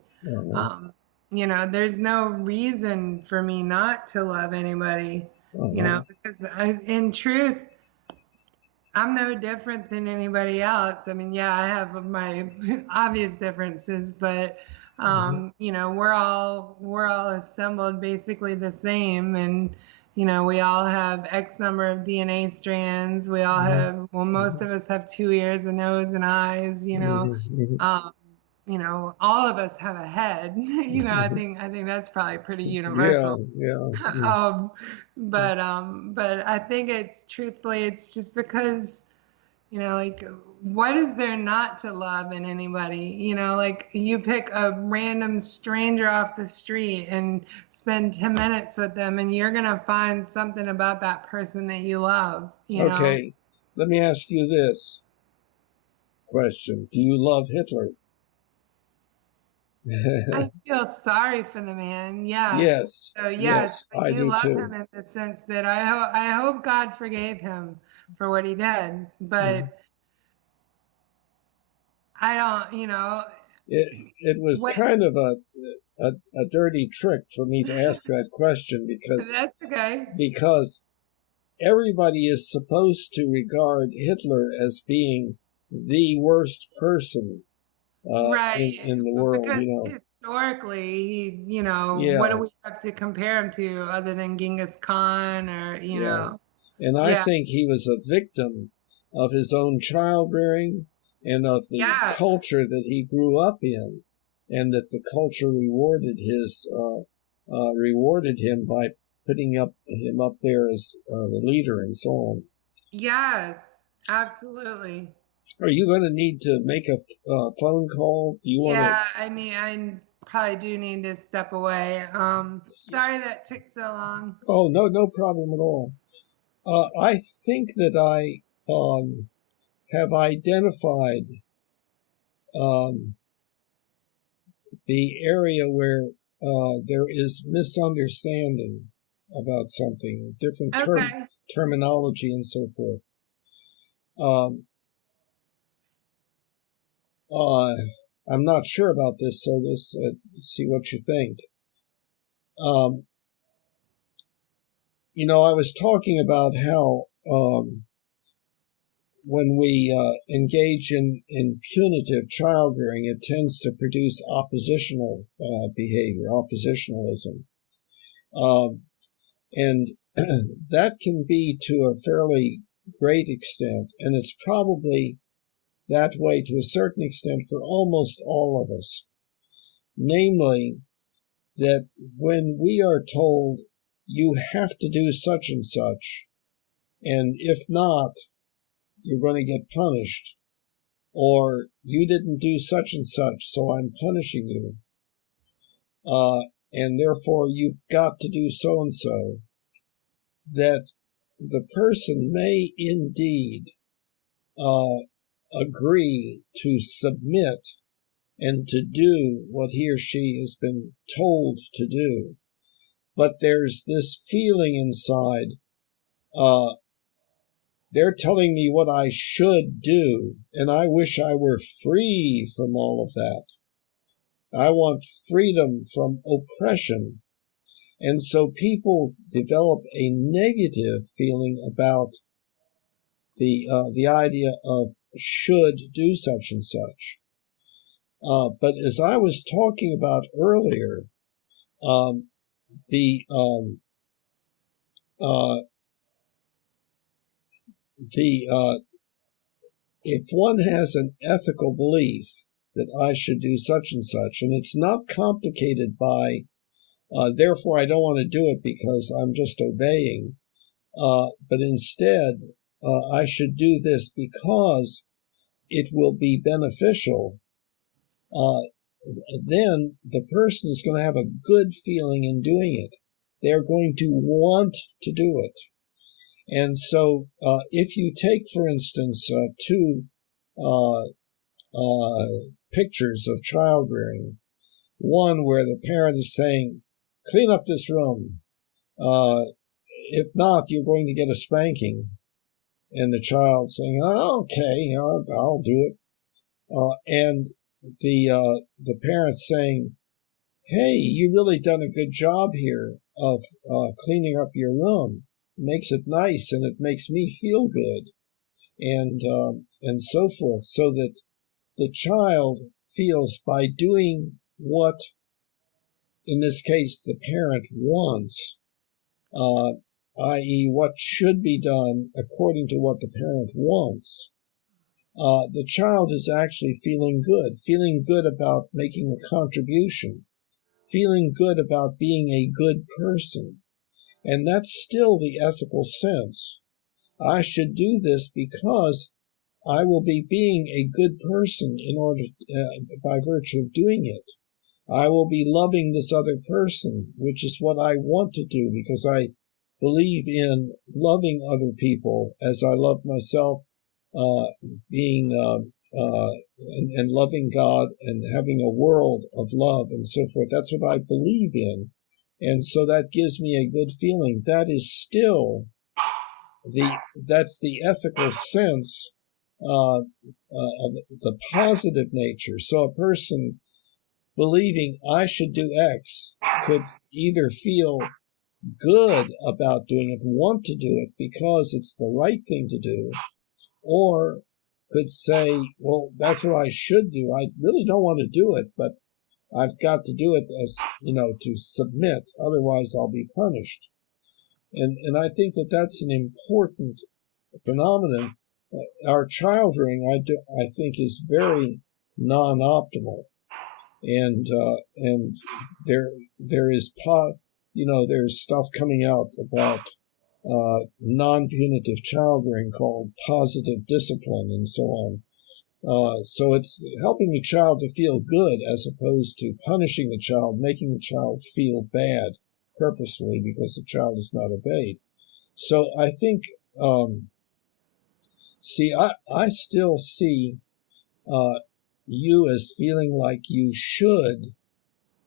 Um, you know, there's no reason for me not to love anybody, you know, because in truth, I'm no different than anybody else. I mean, yeah, I have my obvious differences, but you know, we're all assembled basically the same, and you know, we all have X number of DNA strands. We all have, well, most of us have 2 ears, a nose, and eyes. Um, you know, all of us have a head. You know, I think that's probably pretty Yeah, universal. yeah. But I think it's truthfully, it's just because, you know, like, what is there not to love in anybody? You know, like, you pick a random stranger off the street and spend 10 minutes with them, and you're gonna find something about that person that you love, you know? Okay, let me ask you this question. Do you love Hitler? I feel sorry for the man, yes. Yes, So yes, yes, I I do do love too. him in the sense that I hope God forgave him for what he did, but I don't, you know, It was what, kind of a dirty trick for me to ask that question that's okay. because everybody is supposed to regard Hitler as being the worst person Right. in the world, Because you know. historically, you know, what do Yeah, we have to compare him to other than Genghis Khan or, you yeah. know, And I yeah, think he was a victim of his own child rearing and of the yes, culture that he grew up in, and that the culture rewarded him by putting him up there as the leader and so on. yes, absolutely. Are you going to need to make a phone call? Do you want to? Yeah, I probably do need to step away. Sorry that took so long. Oh, no, no problem at all. I think that I have identified um, the area where there is misunderstanding about something, different Okay. terminology and so forth. Um, uh, I'm not sure about this, so let's see what you think. Um, you know, I was talking about how when we engage in punitive child rearing, it tends to produce oppositional behavior, oppositionalism. And that can be to a fairly great extent, and it's probably that way to a certain extent for almost all of us. Namely, that when we are told you have to do such and such, and if not, you're going to get punished, or you didn't do such and such, so I'm punishing you, and therefore you've got to do so and so, that the person may indeed agree to submit and to do what he or she has been told to do. But there's this feeling inside, they're telling me what I should do, and I wish I were free from all of that. I want freedom from oppression. And so people develop a negative feeling about the idea of should do such and such. But as I was talking about earlier, the if one has an ethical belief that I should do such and such, and it's not complicated by therefore I don't want to do it because I'm just obeying, but instead I should do this because it will be beneficial, then the person is going to have a good feeling in doing it. They're going to want to do it. And so if you take, for instance, two pictures of child rearing, one where the parent is saying, clean up this room. If not, you're going to get a spanking. and the child saying, "Oh, okay, I'll do it," and the parents saying, "Hey, you really done a good job here of cleaning up your room. It makes it nice, and it makes me feel good," and so forth, so that the child feels by doing what, in this case, the parent wants, i.e., what should be done according to what the parent wants. The child is actually feeling good about making a contribution, feeling good about being a good person. And that's still the ethical sense. I should do this because I will be being a good person in order, by virtue of doing it. I will be loving this other person, which is what I want to do because I believe in loving other people as I love myself, being and loving God and having a world of love and so forth. That's what I believe in. And so that gives me a good feeling. That is still that's the ethical sense of the positive nature. So a person believing I should do X could either feel good about doing it, want to do it because it's the right thing to do, or could say, well, that's what I should do. I really don't want to do it, but I've got to do it as, to submit. Otherwise, I'll be punished. And I think that that's an important phenomenon. Our child rearing, I think, is very non-optimal. And there is there's stuff coming out about non-punitive child rearing called positive discipline and so on. So it's helping the child to feel good as opposed to punishing the child, making the child feel bad purposefully because the child is not obeyed. So I think, I still see you as feeling like you should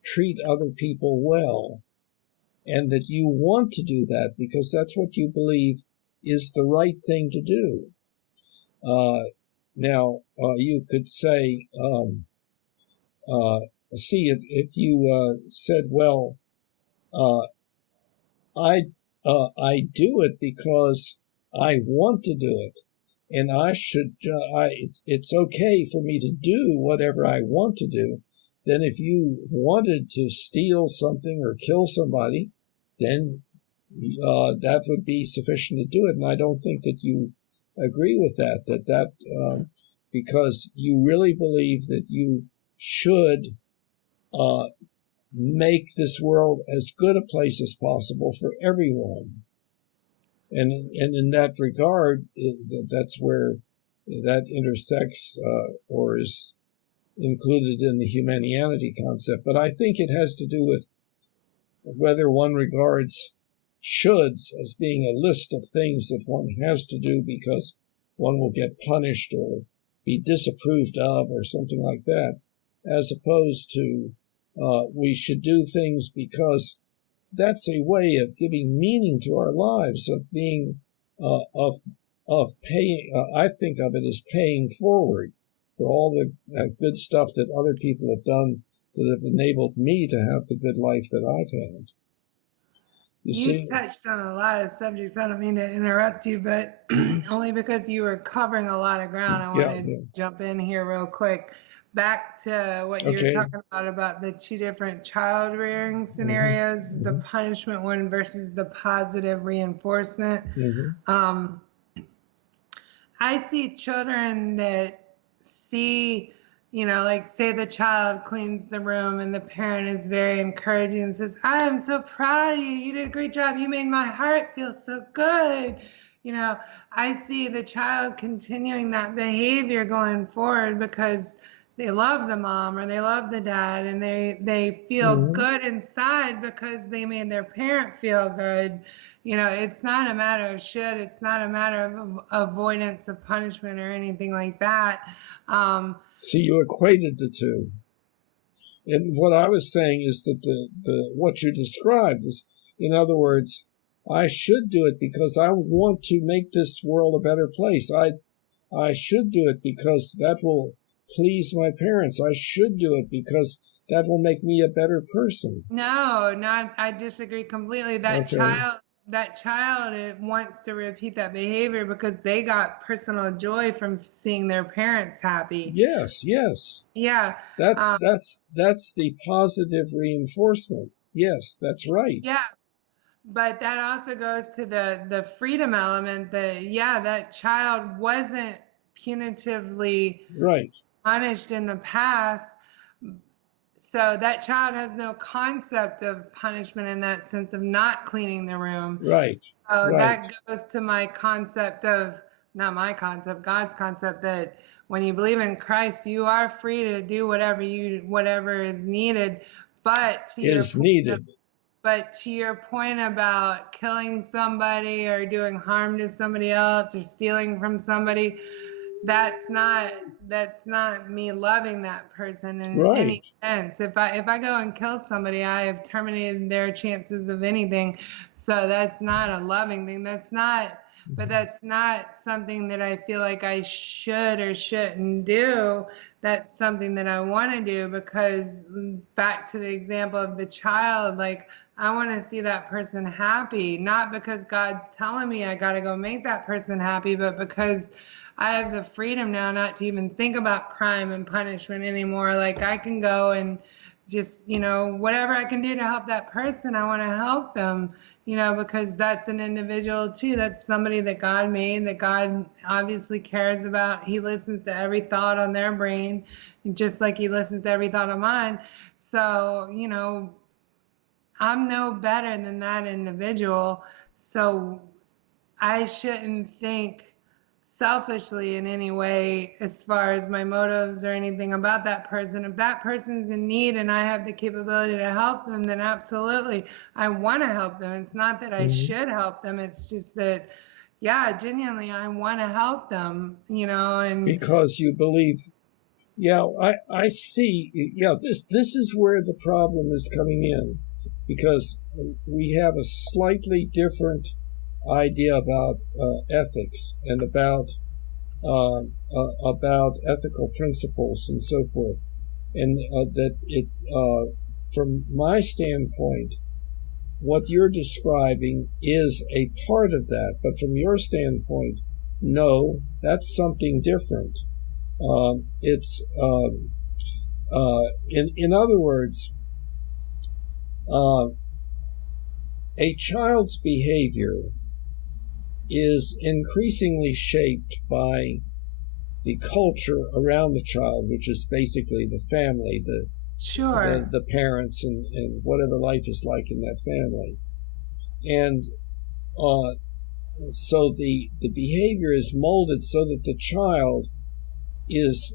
treat other people well, and that you want to do that because that's what you believe is the right thing to do. Now, you could say, if you said, well, I do it because I want to do it, and it's okay for me to do whatever I want to do. Then if you wanted to steal something or kill somebody, then that would be sufficient to do it. And I don't think that you agree with that because you really believe that you should make this world as good a place as possible for everyone. And in that regard, that's where that intersects or is included in the Humanianity concept. But I think it has to do with whether one regards shoulds as being a list of things that one has to do because one will get punished or be disapproved of or something like that, as opposed to we should do things because that's a way of giving meaning to our lives, of being of paying. I think of it as paying forward for all the good stuff that other people have done that have enabled me to have the good life that I've had. You touched on a lot of subjects. I don't mean to interrupt you, but only because you were covering a lot of ground, I wanted to jump in here real quick. Back to what you were talking about the two different child rearing scenarios, the punishment one versus the positive reinforcement. I see children that see, like say the child cleans the room and the parent is very encouraging and says, I am so proud of you. You did a great job. You made my heart feel so good. I see the child continuing that behavior going forward because they love the mom or they love the dad and they feel good inside because they made their parent feel good. It's not a matter of should, it's not a matter of avoidance of punishment or anything like that. See, you equated the two. And what I was saying is that the what you described is, in other words, I should do it because I want to make this world a better place. I should do it because that will please my parents. I should do it because that will make me a better person. No, I disagree completely. That Okay. child wants to repeat that behavior because they got personal joy from seeing their parents happy. Yes. Yeah. That's the positive reinforcement. Yes, that's right. Yeah. But that also goes to the freedom element that, yeah, that child wasn't punitively Right. punished in the past. So that child has no concept of punishment in that sense of not cleaning the room. Right. So Right. that goes to my concept of, not my concept, God's concept, that when you believe in Christ, you are free to do whatever is needed. But to your point about killing somebody or doing harm to somebody else or stealing from somebody, that's not me loving that person in any sense. If I go and kill somebody, I have terminated their chances of anything. So that's not a loving thing. That's not something that I feel like I should or shouldn't do. That's something that I want to do, because back to the example of the child, like, I want to see that person happy, not because God's telling me I got to go make that person happy, but because I have the freedom now not to even think about crime and punishment anymore. Like, I can go and just, whatever I can do to help that person, I want to help them, because that's an individual too. That's somebody that God made, that God obviously cares about. He listens to every thought on their brain, just like he listens to every thought of mine. So, I'm no better than that individual. So I shouldn't think selfishly in any way as far as my motives or anything about that person. If that person's in need and I have the capability to help them, then absolutely, I want to help them. It's not that I should help them. It's just that, yeah, genuinely, I want to help them, and because you believe. Yeah, I see. Yeah, this is where the problem is coming in, because we have a slightly different idea about ethics and about ethical principles and so forth, and that it, from my standpoint, what you're describing is a part of that, but from your standpoint, no, that's something different. In other words, a child's behavior is increasingly shaped by the culture around the child, which is basically the family, the parents, and whatever life is like in that family. And so the behavior is molded so that the child is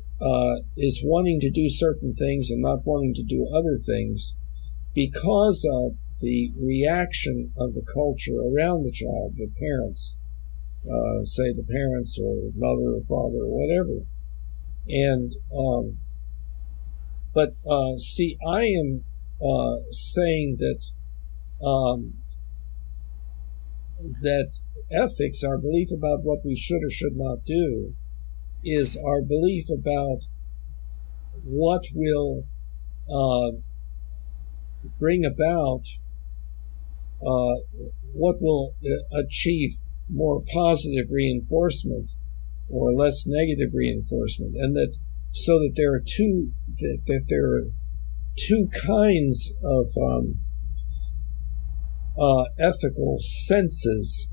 wanting to do certain things and not wanting to do other things because of the reaction of the culture around the child, the parents, say the parents or mother or father or whatever. And but see, I am saying that that ethics, our belief about what we should or should not do, is our belief about what will bring about, what will achieve more positive reinforcement or less negative reinforcement, and that so that there are two kinds of ethical senses.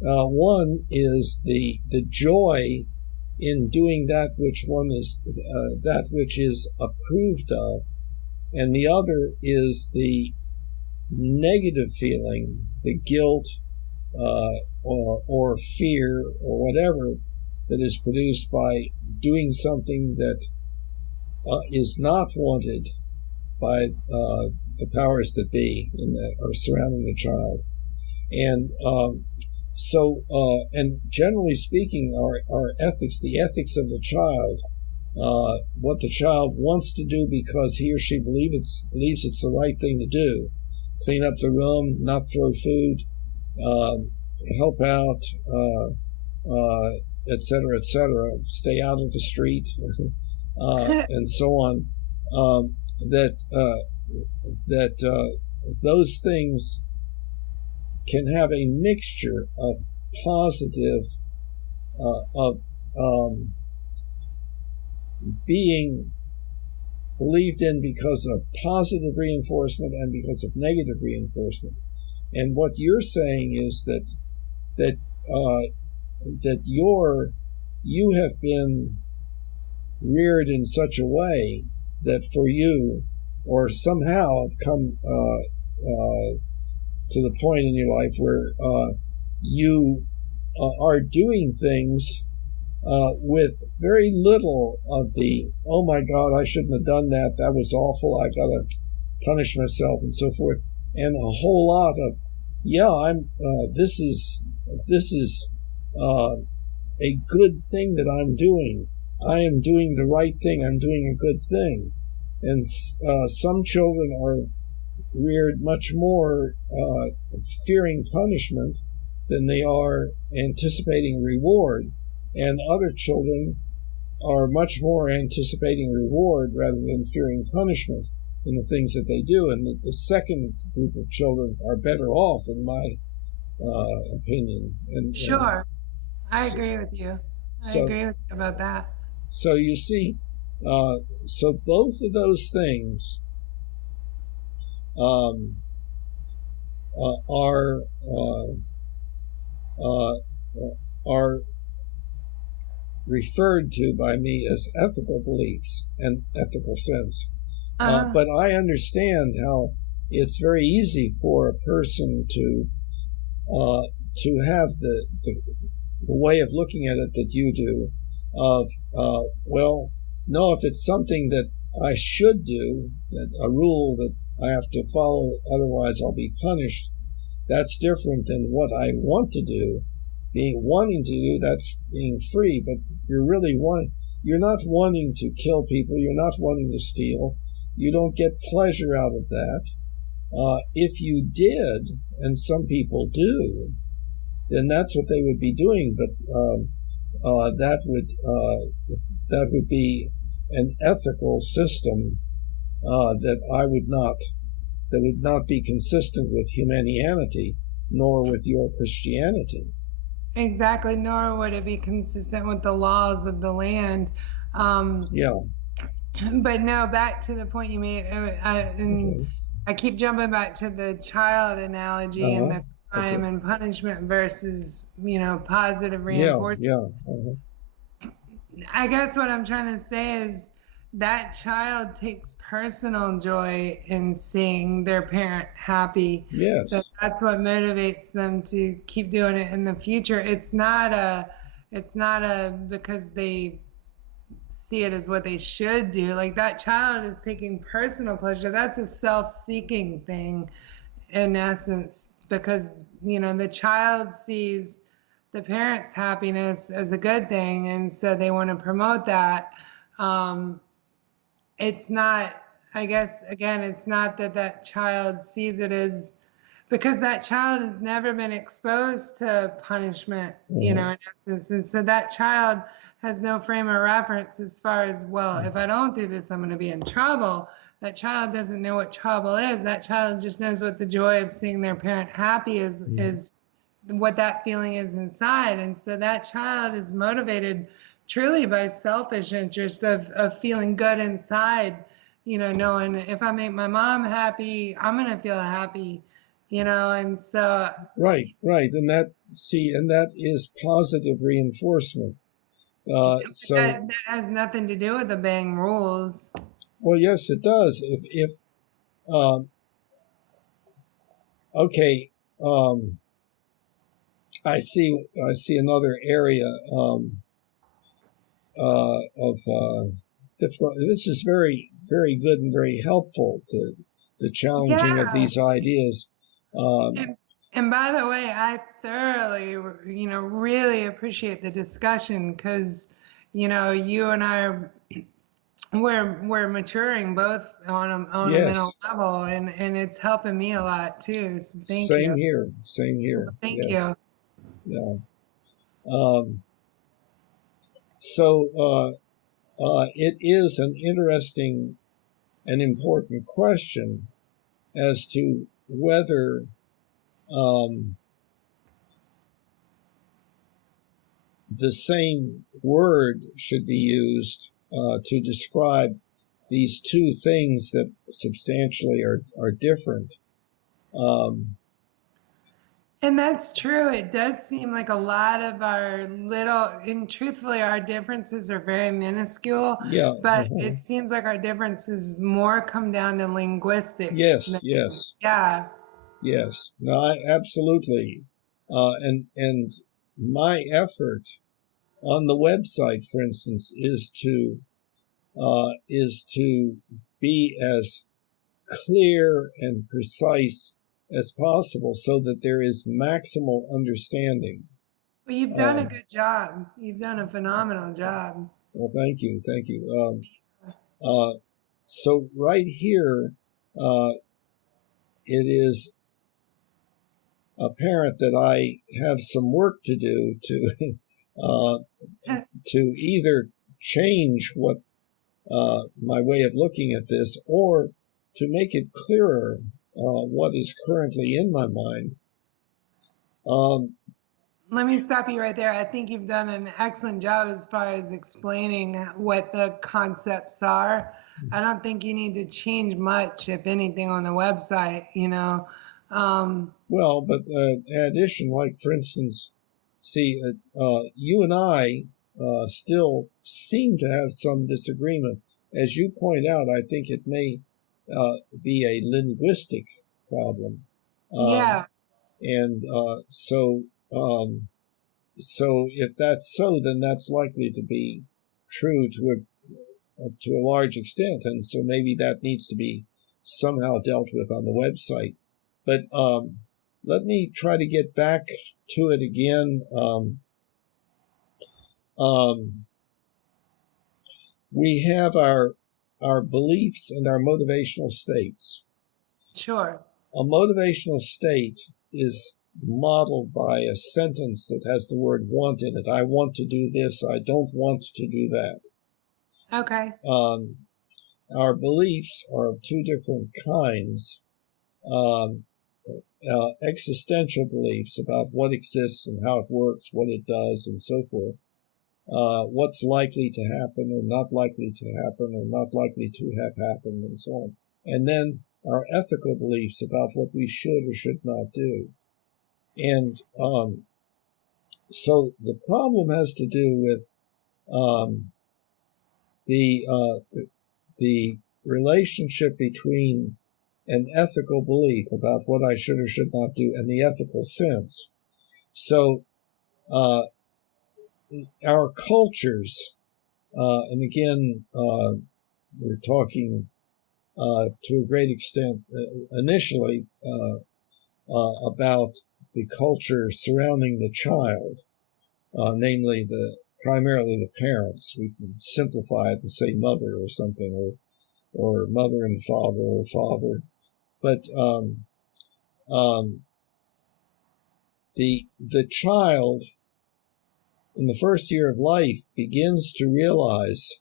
One is the joy in doing that which that which is approved of, and the other is the negative feeling, the guilt or fear or whatever that is produced by doing something that is not wanted by the powers that be that are surrounding the child. And and generally speaking, our ethics, the ethics of the child, what the child wants to do because he or she believes it's the right thing to do, clean up the room, not throw food, help out, et cetera, stay out of the street, and so on. That those things can have a mixture of positive, of being believed in because of positive reinforcement and because of negative reinforcement. And what you're saying is that you have been reared in such a way that for you, or somehow have come to the point in your life where you are doing things with very little of the, oh my God, I shouldn't have done that, that was awful, I gotta punish myself, and so forth, and a whole lot of, yeah, this is a good thing that I'm doing. I am doing the right thing. I'm doing a good thing. And some children are reared much more fearing punishment than they are anticipating reward. And other children are much more anticipating reward rather than fearing punishment in the things that they do. And the second group of children are better off, in my opinion. Sure. I agree with you. I agree with you about that. So you see, so both of those things are referred to by me as ethical beliefs and ethical sense. But I understand how it's very easy for a person to have the way of looking at it that you do, of well, no, if it's something that I should do, that a rule that I have to follow, otherwise I'll be punished, that's different than what I want to do. Wanting to do, that's being free, but you're not wanting to kill people, you're not wanting to steal, you don't get pleasure out of that. If you did, and some people do, then that's what they would be doing, but that would be an ethical system that would not be consistent with Humanianity, nor with your Christianity. Exactly, nor would it be consistent with the laws of the land. Yeah. But no, back to the point you made, I keep jumping back to the child analogy and the crime and punishment versus, positive reinforcement. I guess what I'm trying to say is that child takes personal joy in seeing their parent happy. Yes. So that's what motivates them to keep doing it in the future. It's not because they see it as what they should do. Like, that child is taking personal pleasure. That's a self-seeking thing in essence, because, the child sees the parent's happiness as a good thing, and so they want to promote that. It's not, I guess, again, it's not that child sees it as, because that child has never been exposed to punishment, in essence. And so that child has no frame of reference as far as, well, if I don't do this, I'm going to be in trouble. That child doesn't know what trouble is. That child just knows what the joy of seeing their parent happy is what that feeling is inside. And so that child is motivated truly by selfish interest of feeling good inside, knowing if I make my mom happy, I'm going to feel happy, and so. Right. And that is positive reinforcement. So that has nothing to do with obeying rules. Well, yes, it does. If okay, I see another area of difficulty. This is very, very good and very helpful to the challenging of these ideas. And by the way, I thoroughly, really appreciate the discussion, because, you and I are we're maturing both on a Yes. mental level, and it's helping me a lot too. So thank Same you. here. Same here. Thank Yes. you. Yeah. So it is an interesting and important question as to whether the same word should be used to describe these two things that substantially are different. And that's true. It does seem like a lot of our and truthfully, our differences are very minuscule. Yeah. But it seems like our differences more come down to linguistics. Yes. Yes. Yeah. Yes. No, absolutely. And my effort on the website, for instance, is to be as clear and precise as possible so that there is maximal understanding. Well, you've done a good job. You've done a phenomenal job. Well, thank you. Thank you. So right here, it is apparent that I have some work to do to either change what my way of looking at this, or to make it clearer what is currently in my mind. Let me stop you right there. I think you've done an excellent job as far as explaining what the concepts are. I don't think you need to change much, if anything, on the website, Well, but in addition, like for instance, see, you and I still seem to have some disagreement. As you point out, I think it may be a linguistic problem. Yeah. And so if that's so, then that's likely to be true to a large extent, and so maybe that needs to be somehow dealt with on the website. But let me try to get back to it again. We have our beliefs and our motivational states. Sure. A motivational state is modeled by a sentence that has the word want in it. I want to do this. I don't want to do that. Okay. Our beliefs are of two different kinds. Existential beliefs about what exists and how it works, what it does, and so forth. What's likely to happen or not likely to happen or not likely to have happened, and so on. And then our ethical beliefs about what we should or should not do. And so the problem has to do with the relationship between an ethical belief about what I should or should not do and the ethical sense. So our cultures, and again, we're talking to a great extent initially about the culture surrounding the child, namely primarily the parents. We can simplify it and say mother or something, or mother and father, or father. But the child in the first year of life begins to realize,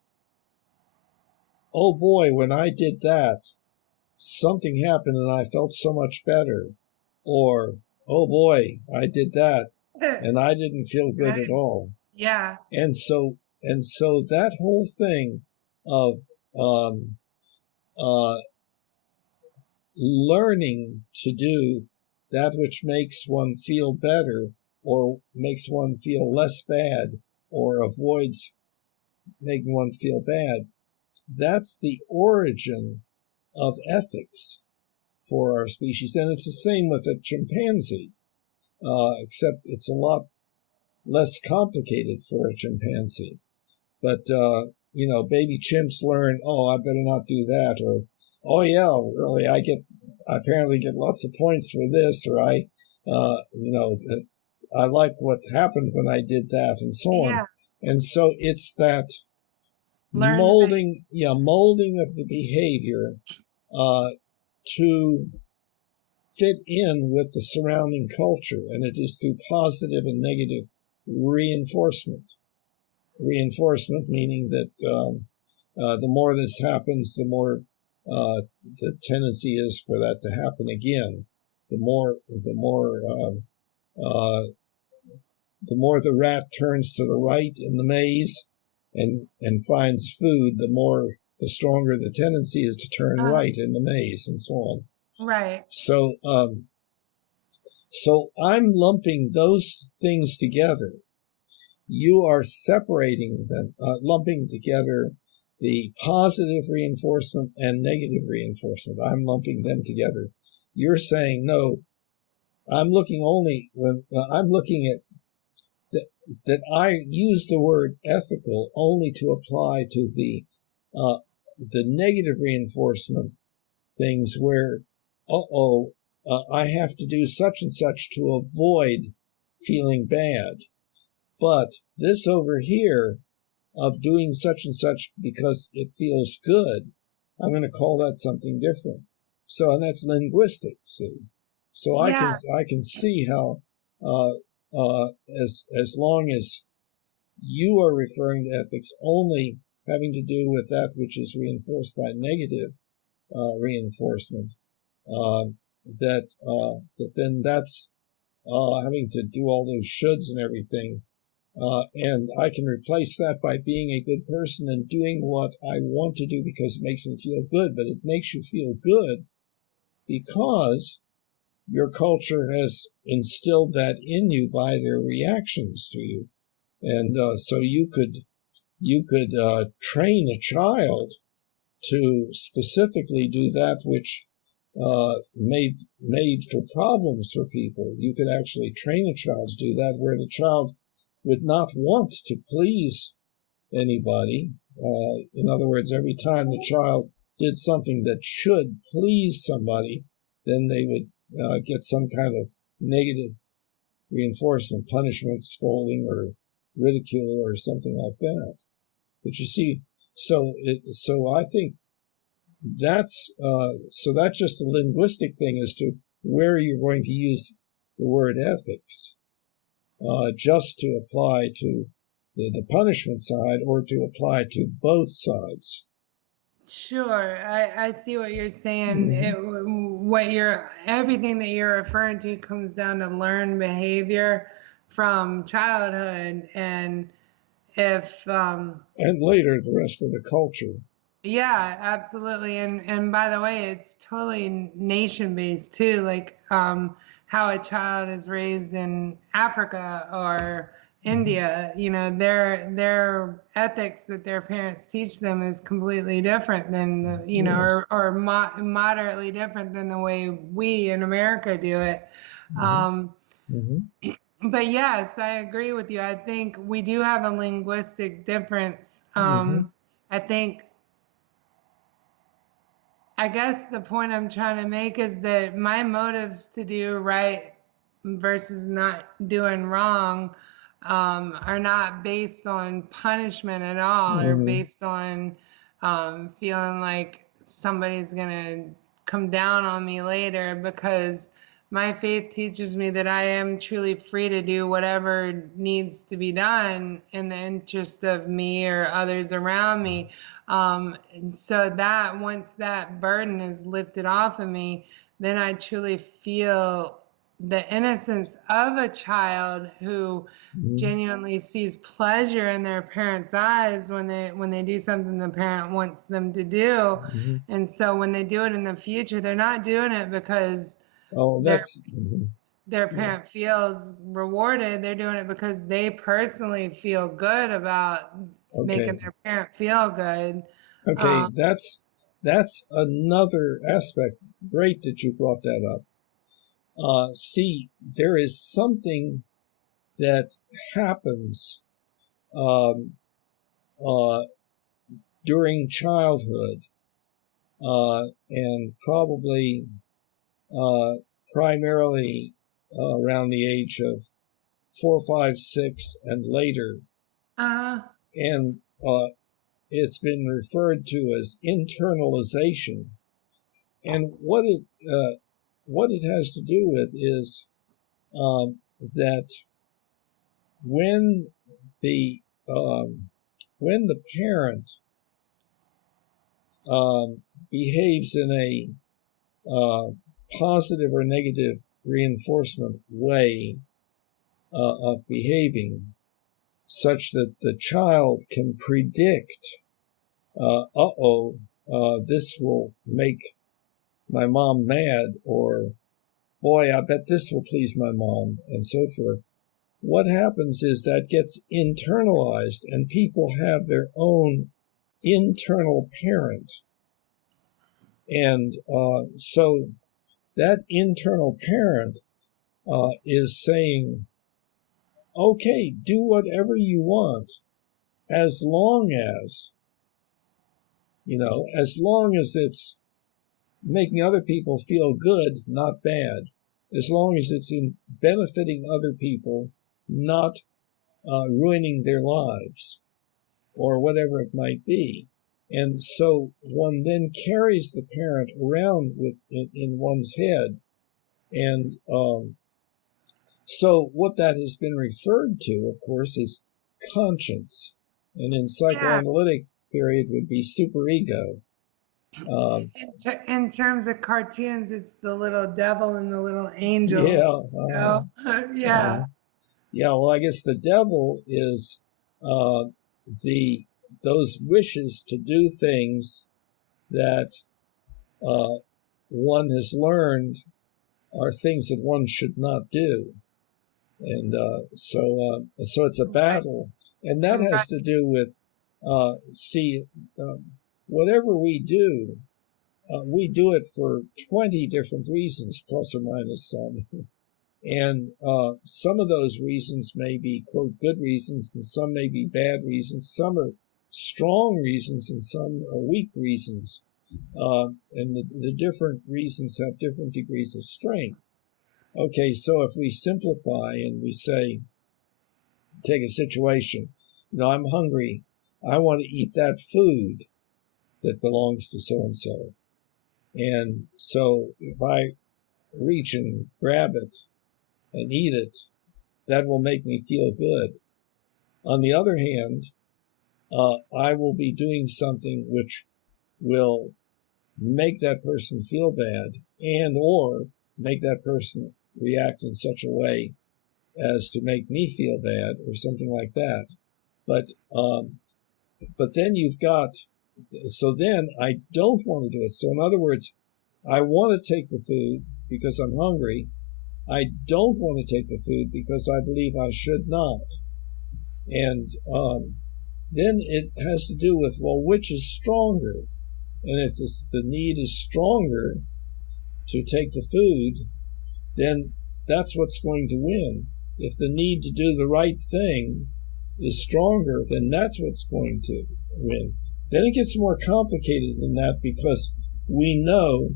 oh boy, when I did that, something happened and I felt so much better. Or, oh boy, I did that and I didn't feel good at all. Yeah. And so that whole thing of learning to do that which makes one feel better or makes one feel less bad or avoids making one feel bad, that's the origin of ethics for our species. And it's the same with a chimpanzee, except it's a lot less complicated for a chimpanzee. But, baby chimps learn, oh, I better not do that, or, oh yeah, really, I apparently get lots of points for this, or I like what happened when I did that, and so on. Yeah. And so it's that molding of the behavior to fit in with the surrounding culture, and it is through positive and negative reinforcement. Reinforcement meaning that the more this happens, the more the tendency is for that to happen again. The more the rat turns to the right in the maze and finds food, the stronger the tendency is to turn right in the maze, and so on. Right. So I'm lumping those things together. You are separating them, lumping together the positive reinforcement and negative reinforcement. I'm lumping them together. You're saying, no, I'm looking at that I use the word ethical only to apply to the negative reinforcement things where, I have to do such and such to avoid feeling bad. But this over here of doing such and such because it feels good, I'm going to call that something different. So, and that's linguistics. See? So I can see how as long as you are referring to ethics only having to do with that which is reinforced by negative reinforcement, that then that's having to do all those shoulds and everything. And I can replace that by being a good person and doing what I want to do because it makes me feel good. But it makes you feel good because your culture has instilled that in you by their reactions to you. And so you could train a child to specifically do that which made for problems for people. You could actually train a child to do that where the child would not want to please anybody. In other words, every time the child did something that should please somebody, then they would get some kind of negative reinforcement, punishment, scolding, or ridicule, or something like that. But you see, so I think that's just a linguistic thing as to where you're going to use the word ethics, just to apply to the punishment side or to apply to both sides. Sure, I see what you're saying. Everything that you're referring to comes down to learned behavior from childhood, and if and later the rest of the culture. Yeah, absolutely. And by the way, it's totally nation based too, like how a child is raised in Africa or India, their ethics that their parents teach them is completely different than or moderately different than the way we in America do it. But yes, I agree with you. I think we do have a linguistic difference. I guess the point I'm trying to make is that my motives to do right versus not doing wrong are not based on punishment at all, or based on feeling like somebody's going to come down on me later, because my faith teaches me that I am truly free to do whatever needs to be done in the interest of me or others around me. And so that once that burden is lifted off of me, then I truly feel the innocence of a child who genuinely sees pleasure in their parents' eyes when they do something the parent wants them to do. And so when they do it in the future, they're not doing it because their parent feels rewarded. They're doing it because they personally feel good about making their parent feel good. Okay, that's another aspect. Great that you brought that up. See, there is something that happens during childhood, and probably primarily around the age of 4, 5, 6, and later. And it's been referred to as internalization. And what it has to do with is that when the parent behaves in a positive or negative reinforcement way of behaving, such that the child can predict, this will make my mom mad, or boy, I bet this will please my mom, and so forth. What happens is that gets internalized, and people have their own internal parent. And so that internal parent is saying, okay, do whatever you want, as long as it's making other people feel good, not bad, as long as it's in benefiting other people, not ruining their lives, or whatever it might be. And so one then carries the parent around in one's head. And so what that has been referred to, of course, is conscience. And in psychoanalytic theory, it would be superego. In terms of cartoons, it's the little devil and the little angel. Yeah. Yeah. Yeah, well, I guess the devil is those wishes to do things that one has learned are things that one should not do. And so it's a battle. And that has to do with, whatever we do it for 20 different reasons, plus or minus some. And some of those reasons may be, quote, good reasons, and some may be bad reasons. Some are strong reasons, and some are weak reasons. And the different reasons have different degrees of strength. Okay, so if we simplify and we say, take a situation, I'm hungry. I want to eat that food that belongs to so-and-so. And so if I reach and grab it and eat it, that will make me feel good. On the other hand, I will be doing something which will make that person feel bad, and or make that person react in such a way as to make me feel bad, or something like that. But then so then I don't want to do it. So in other words, I want to take the food because I'm hungry. I don't want to take the food because I believe I should not. And then it has to do with, well, which is stronger? And if the need is stronger to take the food, then that's what's going to win. If the need to do the right thing is stronger, then that's what's going to win. Then it gets more complicated than that, because we know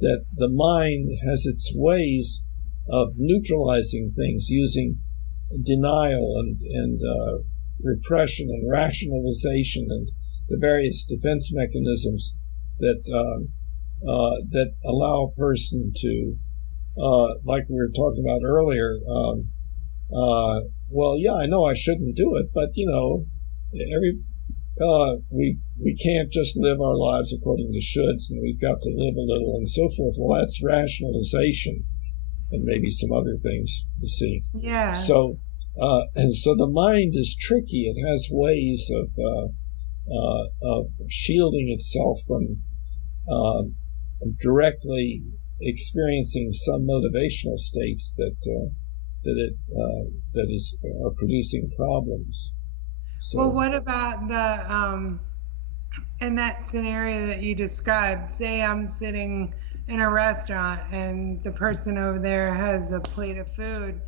that the mind has its ways of neutralizing things using denial and repression and rationalization and the various defense mechanisms that allow a person to, like we were talking about earlier, well, yeah, I know I shouldn't do it, but we can't just live our lives according to shoulds, and we've got to live a little, and so forth. Well, that's rationalization, and maybe some other things, you see. Yeah. So the mind is tricky. It has ways of shielding itself from directly experiencing some motivational states that are producing problems. So, well, what about in that scenario that you described? Say I'm sitting in a restaurant and the person over there has a plate of food.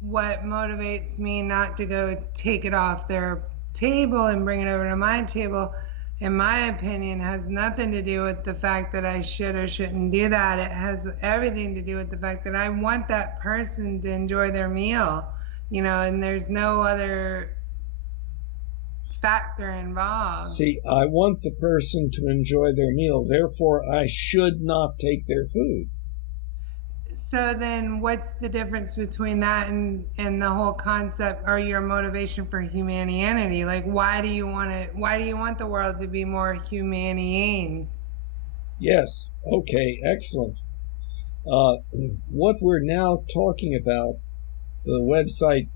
What motivates me not to go take it off their table and bring it over to my table, in my opinion, has nothing to do with the fact that I should or shouldn't do that. It has everything to do with the fact that I want that person to enjoy their meal, and there's no other factor involved. See, I want the person to enjoy their meal, therefore I should not take their food. So then what's the difference between that and the whole concept or your motivation for humanity? Like, why do you want the world to be more humane? Yes, okay, excellent. What we're now talking about, the website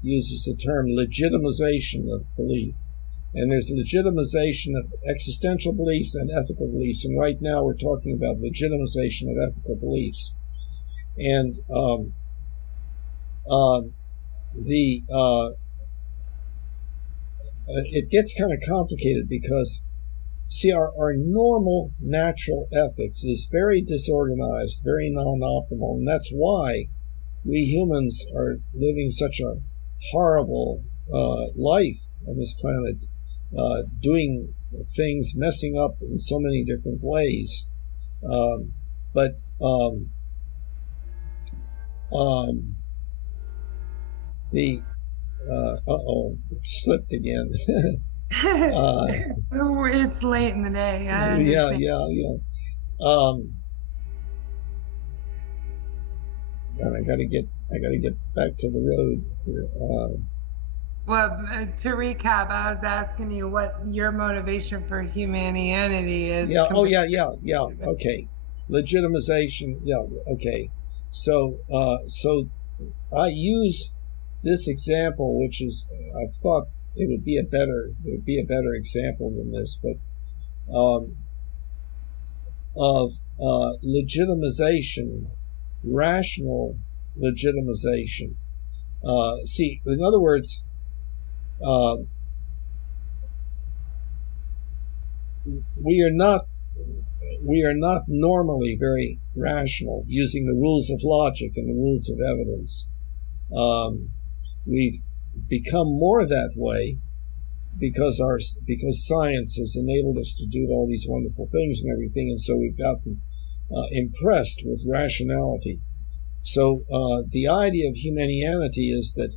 uses the term legitimization of belief. And there's legitimization of existential beliefs and ethical beliefs. And right now we're talking about legitimization of ethical beliefs. And it gets kind of complicated because, see, our normal natural ethics is very disorganized, very non-optimal, and that's why we humans are living such a horrible life on this planet, doing things, messing up in so many different ways. It slipped again. It's late in the day. I understand. Yeah. And I gotta get back to the road here. Well, to recap, I was asking you what your motivation for humanity is. Yeah. Okay. Legitimization. Yeah. Okay. So I use this example, which is, I thought it would be a better example than this, but of legitimization, rational legitimization. See, in other words, we are not normally very rational using the rules of logic and the rules of evidence. We've become more that way because science has enabled us to do all these wonderful things and everything, and so we've gotten impressed with rationality. So the idea of Humanianity is that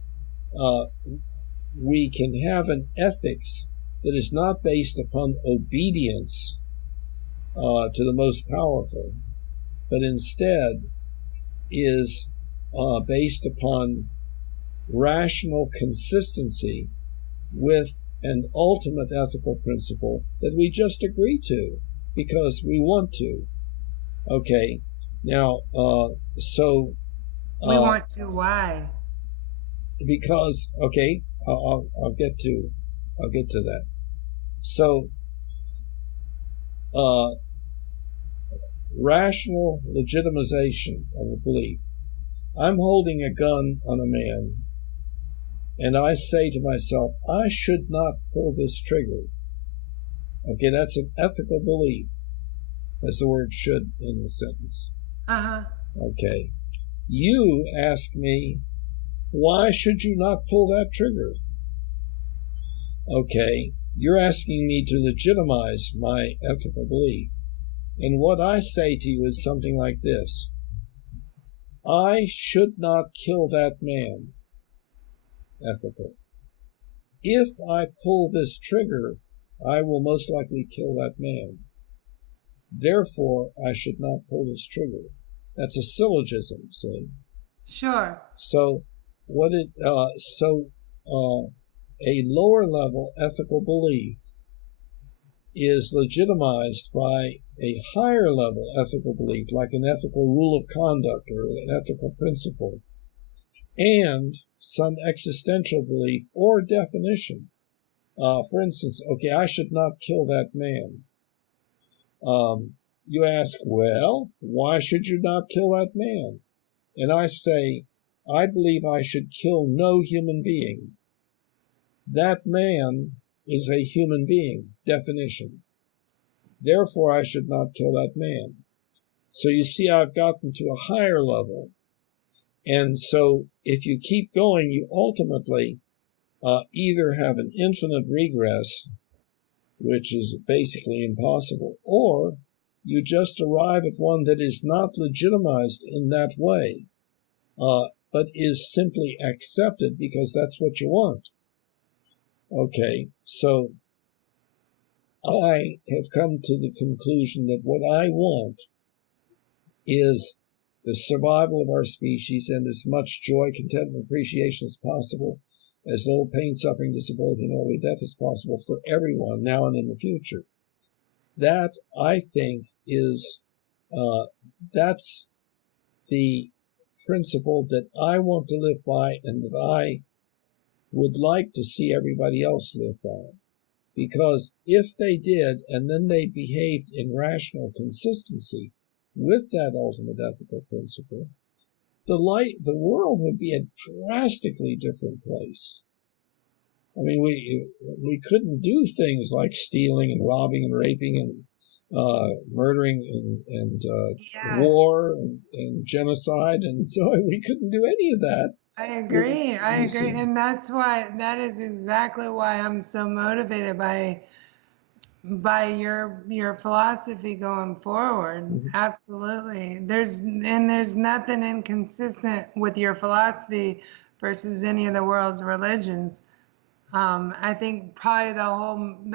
we can have an ethics that is not based upon obedience to the most powerful, but instead is based upon rational consistency with an ultimate ethical principle that we just agree to because we want to. Okay, now, so... we want to, why? Because, okay, I'll get to that. So, rational legitimization of a belief. I'm holding a gun on a man, and I say to myself, I should not pull this trigger. Okay, that's an ethical belief. That's the word should in the sentence. Okay. You ask me, why should you not pull that trigger? Okay, you're asking me to legitimize my ethical belief. And what I say to you is something like this. I should not kill that man. Ethical. If I pull this trigger, I will most likely kill that man. Therefore, I should not pull this trigger. That's a syllogism, see? Sure. So, a lower level ethical belief is legitimized by a higher level ethical belief, like an ethical rule of conduct or an ethical principle, and some existential belief or definition. For instance, okay, I should not kill that man. You ask, well, why should you not kill that man? And I say, I believe I should kill no human being. That man is a human being, definition. Therefore, I should not kill that man. So you see, I've gotten to a higher level. And so if you keep going, you ultimately either have an infinite regress, which is basically impossible, or you just arrive at one that is not legitimized in that way, but is simply accepted because that's what you want. Okay, so I have come to the conclusion that what I want is the survival of our species and as much joy, content, and appreciation as possible, as little pain, suffering, disability, and early death as possible for everyone now and in the future. That, I think, is that's the principle that I want to live by and that I would like to see everybody else live by. Because if they did, and then they behaved in rational consistency with that ultimate ethical principle, the world would be a drastically different place. I mean, we couldn't do things like stealing and robbing and raping and murdering and Yes. war and genocide, and so we couldn't do any of that. I agree. And that is exactly why I'm so motivated by your philosophy going forward. Mm-hmm. Absolutely. There's nothing inconsistent with your philosophy versus any of the world's religions. I think probably the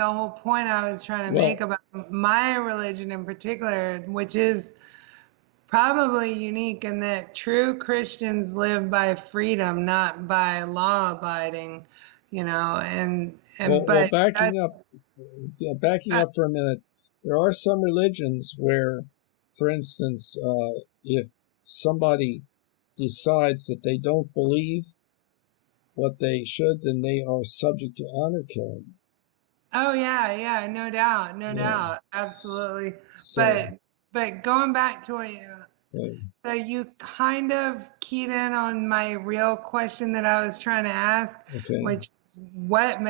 whole point I was trying to make about my religion in particular, which is probably unique in that true Christians live by freedom, not by law abiding, Well, backing up for a minute, there are some religions where, for instance, if somebody decides that they don't believe what they should, then they are subject to honor killing. Oh yeah, no doubt, absolutely. But going back to what so you kind of keyed in on my real question that I was trying to ask, which is what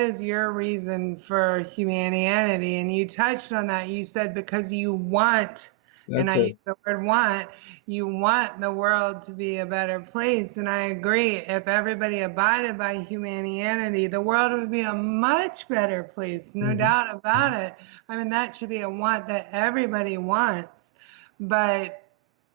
is your reason for Humanianity? And you touched on that. You said because you want, and I use the word want, you want the world to be a better place. And I agree. If everybody abided by Humanianity, the world would be a much better place, no doubt about it. I mean, that should be a want that everybody wants. But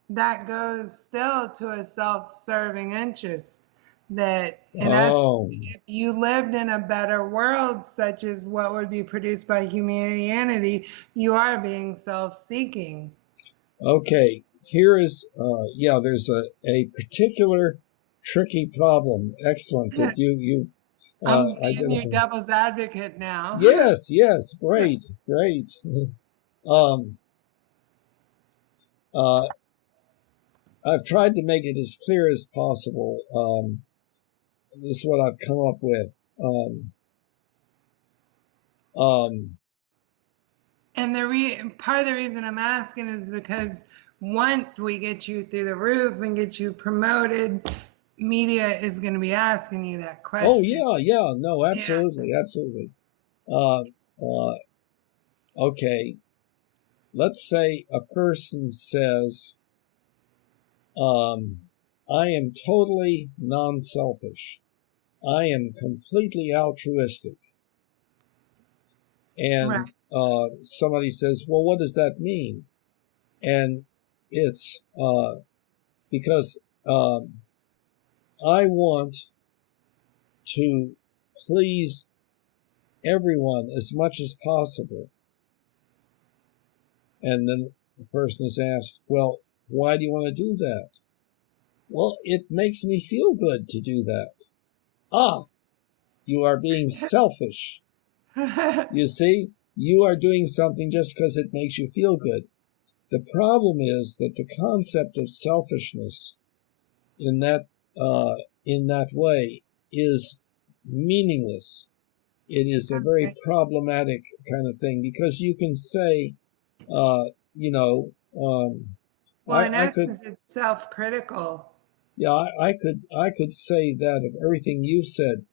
that goes still to a self-serving interest that in essence, if you lived in a better world, such as what would be produced by Humanianity, you are being self-seeking. Okay, here is, there's a particular tricky problem. Excellent that you I'm being your devil's advocate now. Yes, great. I've tried to make it as clear as possible. This is what I've come up with. And part of the reason I'm asking is because once we get you through the roof and get you promoted, media is going to be asking you that question. Oh yeah, no, absolutely. Okay, let's say a person says, I am totally non-selfish. I am completely altruistic. And somebody says, well, what does that mean? And it's because I want to please everyone as much as possible. And then the person is asked, well, why do you want to do that? Well, it makes me feel good to do that. You are being selfish. You see, you are doing something just because it makes you feel good. The problem is that the concept of selfishness in that way is meaningless. It is a very problematic kind of thing because you can say, well, in essence, it's self-critical. Yeah, I could say that of everything you said.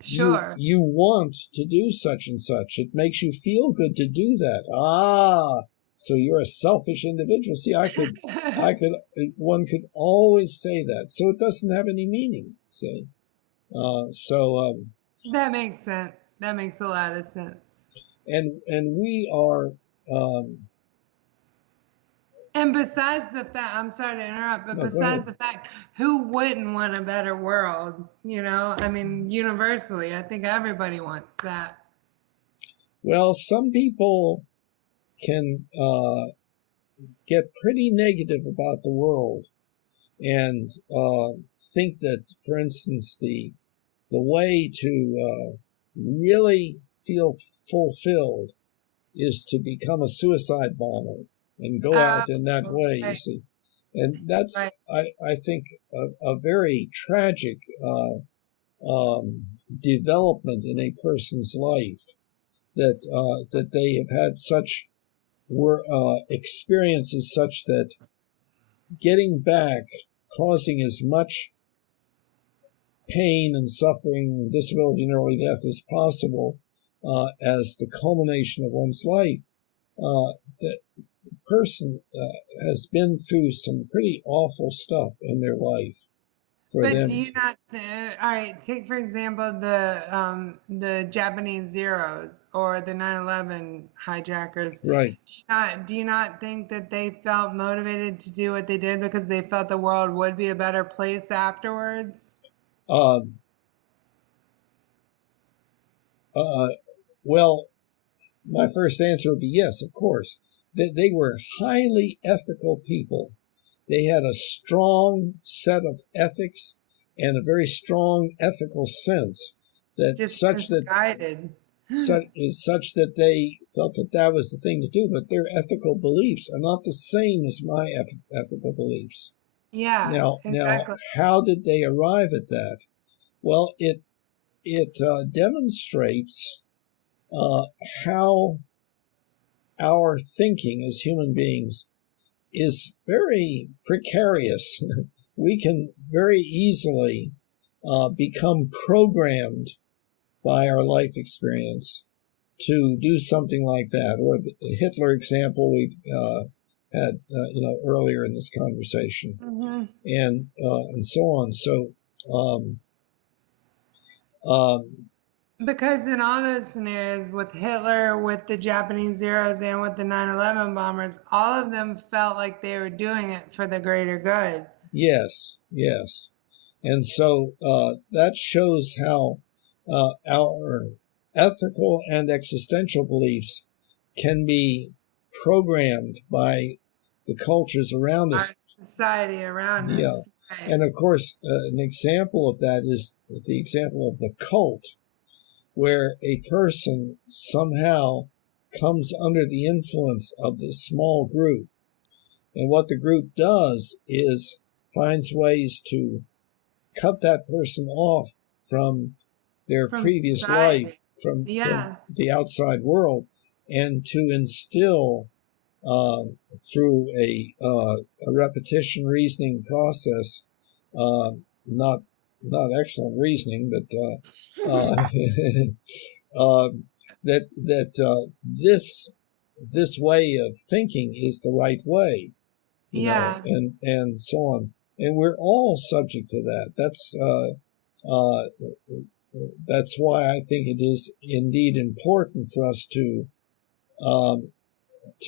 Sure. You want to do such and such. It makes you feel good to do that. So you're a selfish individual. See, one could always say that. So it doesn't have any meaning. See, that makes sense. That makes a lot of sense. And we are, And besides the fact, I'm sorry to interrupt, but No, go besides ahead. the fact, who wouldn't want a better world? You know, I mean, universally, I think everybody wants that. Well, some people can get pretty negative about the world and think that, for instance, the way to really feel fulfilled is to become a suicide bomber and go out in that way, you Right, see. And that's, right. I think, a very tragic development in a person's life, that they have had such experiences such that getting back, causing as much pain and suffering, disability, and early death as possible as the culmination of one's life. The person has been through some pretty awful stuff in their life. But do you not, all right, take for example the Japanese Zeros or the 9/11 hijackers. Right. Do you not think that they felt motivated to do what they did because they felt the world would be a better place afterwards? Well, my first answer would be yes, of course. They were highly ethical people. They had a strong set of ethics and a very strong ethical sense that Just such misguided. that they felt that that was the thing to do. But their ethical beliefs are not the same as my ethical beliefs. Yeah, exactly. How did they arrive at that? Well, it demonstrates how our thinking as human beings is very precarious. We can very easily become programmed by our life experience to do something like that, or the Hitler example we've had earlier in this conversation, and so on. So because in all those scenarios with Hitler, with the Japanese Zeros, and with the 9/11 bombers, all of them felt like they were doing it for the greater good. Yes. And so that shows how our ethical and existential beliefs can be programmed by the cultures around us. Our society around us. Right. And of course, an example of that is the example of the cult, where a person somehow comes under the influence of this small group. And what the group does is finds ways to cut that person off from their previous society. life, from the outside world, and to instill through a repetition reasoning process, not excellent reasoning, but that this way of thinking is the right way, you know, and so on. And we're all subject to that. That's why I think it is indeed important for us to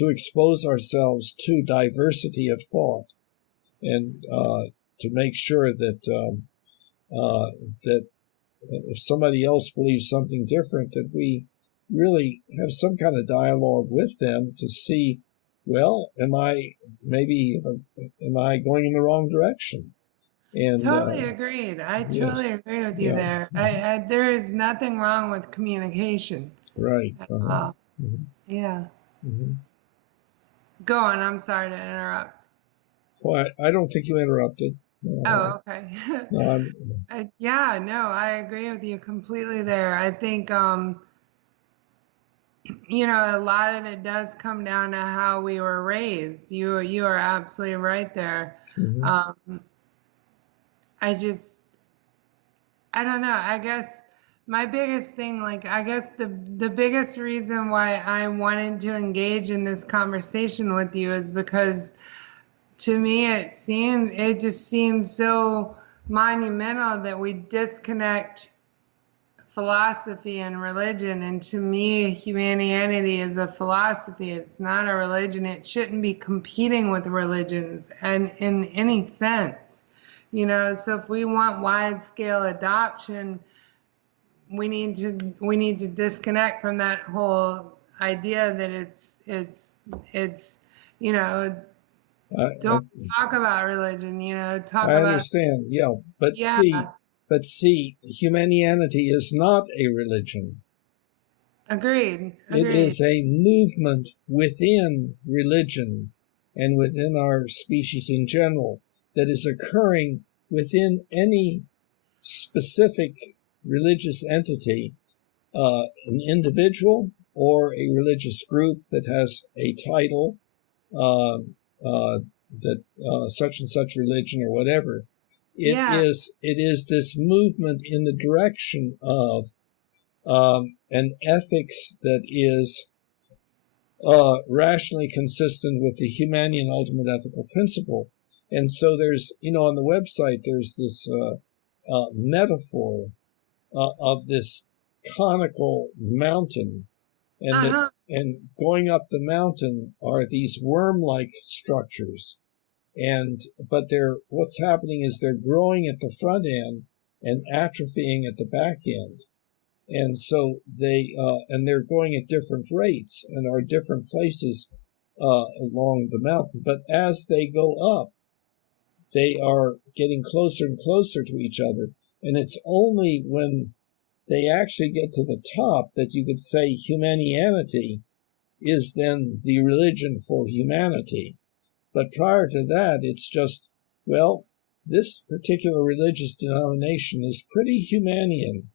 expose ourselves to diversity of thought, and to make sure that that if somebody else believes something different, that we really have some kind of dialogue with them to see, well, am I going in the wrong direction? And totally agreed. I totally agree with you there. There is nothing wrong with communication. Right. Yeah. Go on. I'm sorry to interrupt. Well, I don't think you interrupted. Oh, okay. No, yeah, no, I agree with you completely there. I think, a lot of it does come down to how we were raised. You are absolutely right there. I don't know. I guess my biggest thing, the biggest reason why I wanted to engage in this conversation with you is because to me it just seems so monumental that we disconnect philosophy and religion, and to me, Humanianity is a philosophy. It's not a religion. It shouldn't be competing with religions, and in any sense, you know. So if we want wide-scale adoption, we need to disconnect from that whole idea that it's you know, don't talk about religion, you know, talk I about. understand, yeah, but Yeah. see, Humanianity is not a religion. Agreed. It is a movement within religion and within our species in general that is occurring within any specific religious entity, an individual or a religious group that has a title, that such and such religion or whatever. It is this movement in the direction of an ethics that is rationally consistent with the Humanian ultimate ethical principle. And so there's, on the website, there's this metaphor of this conical mountain, and and going up the mountain are these worm-like structures, but what's happening is they're growing at the front end and atrophying at the back end, and so they're going at different rates and are different places along the mountain. But as they go up, they are getting closer and closer to each other, and it's only when they actually get to the top that you could say Humanianity is then the religion for humanity. But prior to that, it's just, well, this particular religious denomination is pretty Humanian,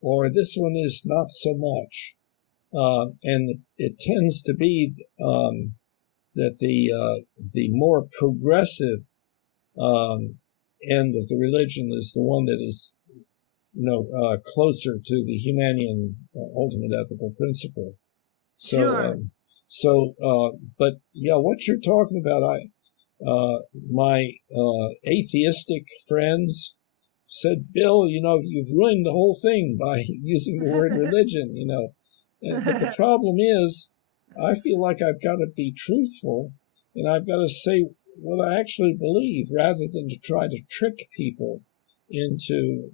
or this one is not so much. And it tends to be that the more progressive end of the religion is the one that is closer to the Humanian ultimate ethical principle. But yeah, what you're talking about, my atheistic friends said, Bill, you've ruined the whole thing by using the word religion, But the problem is, I feel like I've got to be truthful, and I've got to say what I actually believe, rather than to try to trick people into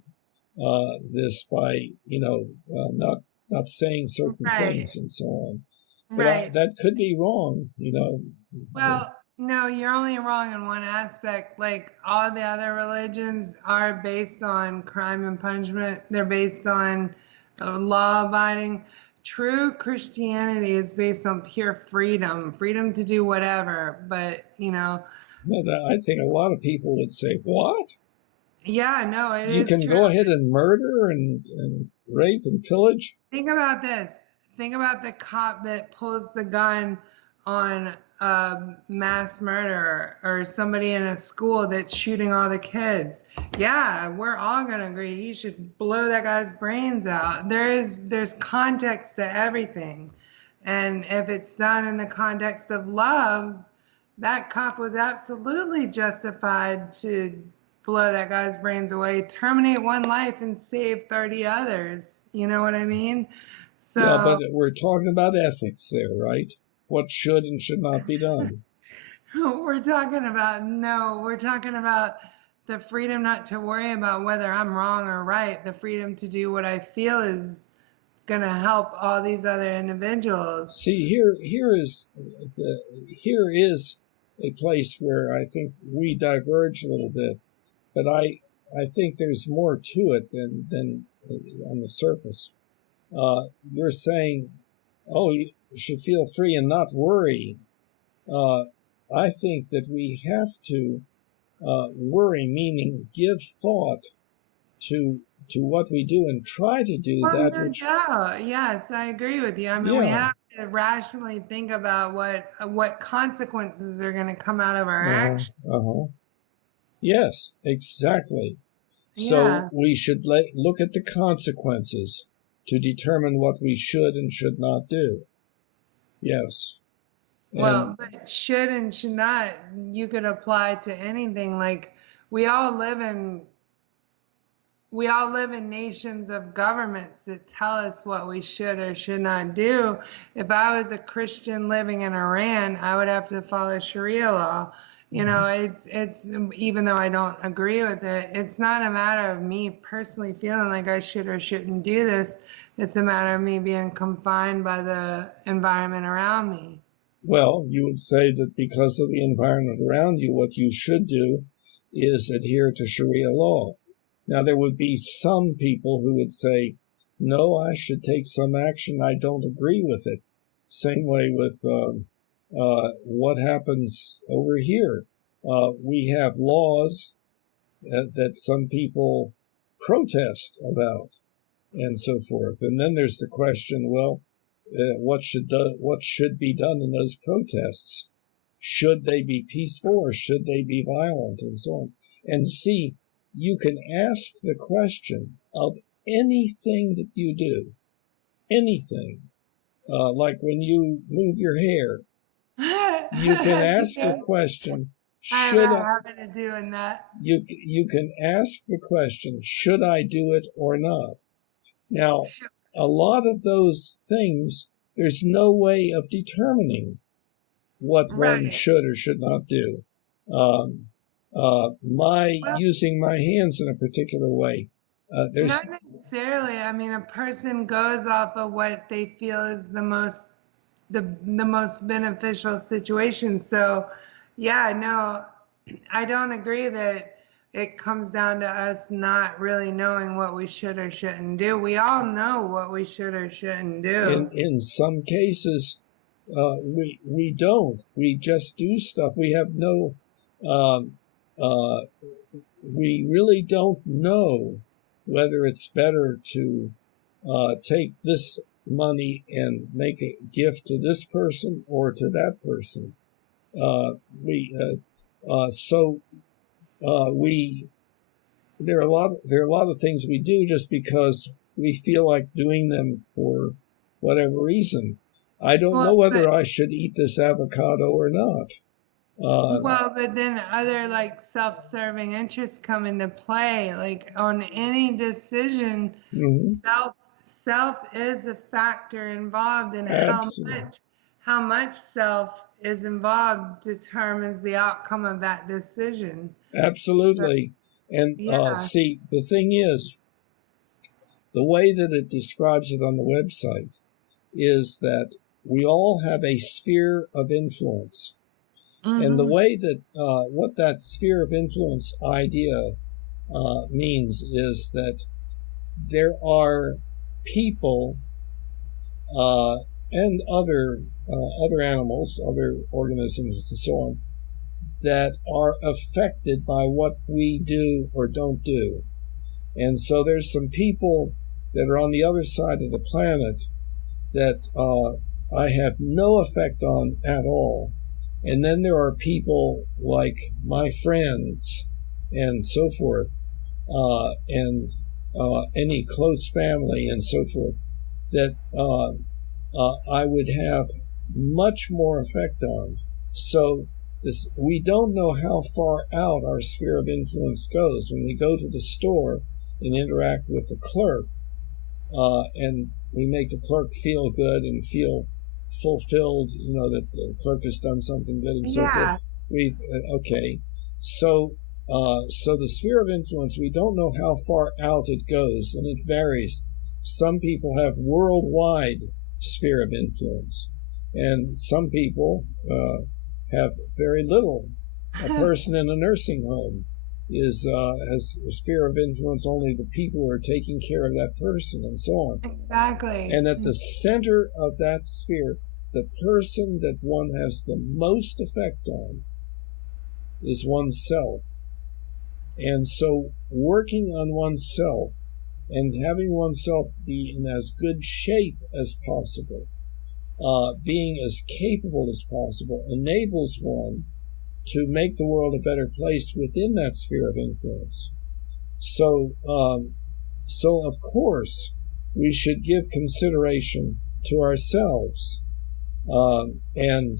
this by, not saying certain things and so on. But that could be wrong, Well, no, you're only wrong in one aspect. Like, all the other religions are based on crime and punishment. They're based on law abiding. True Christianity is based on pure freedom to do whatever. But, No, I think a lot of people would say, what? Yeah, no, it is You can true. go ahead and murder and rape and pillage? Think about this. Think about the cop that pulls the gun on a mass murderer, or somebody in a school that's shooting all the kids. Yeah, we're all going to agree he should blow that guy's brains out. There's context to everything. And if it's done in the context of love, that cop was absolutely justified to blow that guy's brains away, terminate one life, and save 30 others. You know what I mean? So, yeah, but we're talking about ethics there, right? What should and should not be done. we're talking about the freedom not to worry about whether I'm wrong or right, the freedom to do what I feel is going to help all these other individuals. See, here is a place where I think we diverge a little bit, but I think there's more to it than on the surface. You're saying, oh, you should feel free and not worry. I think that we have to worry, meaning give thought to what we do and try to do that which... Yes, I agree with you. I mean, we have to rationally think about what consequences are going to come out of our actions. Yes, exactly. So we should look at the consequences to determine what we should and should not do. Yes. Well, but should and should not, you could apply to anything. Like, we all live in we all live in nations of governments that tell us what we should or should not do. If I was a Christian living in Iran, I would have to follow Sharia law. You know, it's even though I don't agree with it, it's not a matter of me personally feeling like I should or shouldn't do this. It's a matter of me being confined by the environment around me. Well, you would say that because of the environment around you, what you should do is adhere to Sharia law. Now, there would be some people who would say, no, I should take some action. I don't agree with it. Same way with what happens over here. We have laws that some people protest about and so forth. And then there's the question, well, what should be done in those protests? Should they be peaceful or should they be violent and so on? And see, you can ask the question of anything that you do, anything, like when you move your hair, you can ask the question, I have a habit of doing that. You can ask the question, should I do it or not? Now, a lot of those things, there's no way of determining what one should or should not do. Using my hands in a particular way. Not necessarily. I mean, a person goes off of what they feel is the most beneficial situation. So, yeah, no, I don't agree that it comes down to us not really knowing what we should or shouldn't do. We all know what we should or shouldn't do. In some cases, we don't. We just do stuff. We have no. We really don't know whether it's better to take this money and make a gift to this person or to that person. There are a lot of things we do just because we feel like doing them for whatever reason. I don't know whether I should eat this avocado or not. But then other like self-serving interests come into play. Like on any decision, self is a factor involved, and how much self is involved determines the outcome of that decision. Absolutely. And see, the thing is, the way that it describes it on the website is that we all have a sphere of influence. And the way that what that sphere of influence idea means is that there are people and other animals, other organisms, and so on, that are affected by what we do or don't do. And so there's some people that are on the other side of the planet that I have no effect on at all. And then there are people like my friends and so forth, and any close family and so forth, that I would have much more effect on. So we don't know how far out our sphere of influence goes. When we go to the store and interact with the clerk, and we make the clerk feel good and feel fulfilled, that the clerk has done something good and so forth. So the sphere of influence, we don't know how far out it goes, and it varies. Some people have worldwide sphere of influence, and some people have very little. A person in a nursing home has a sphere of influence only the people who are taking care of that person and so on. Exactly. And at the center of that sphere, the person that one has the most effect on is oneself. And so working on oneself and having oneself be in as good shape as possible, being as capable as possible, enables one to make the world a better place within that sphere of influence. So of course, we should give consideration to ourselves, and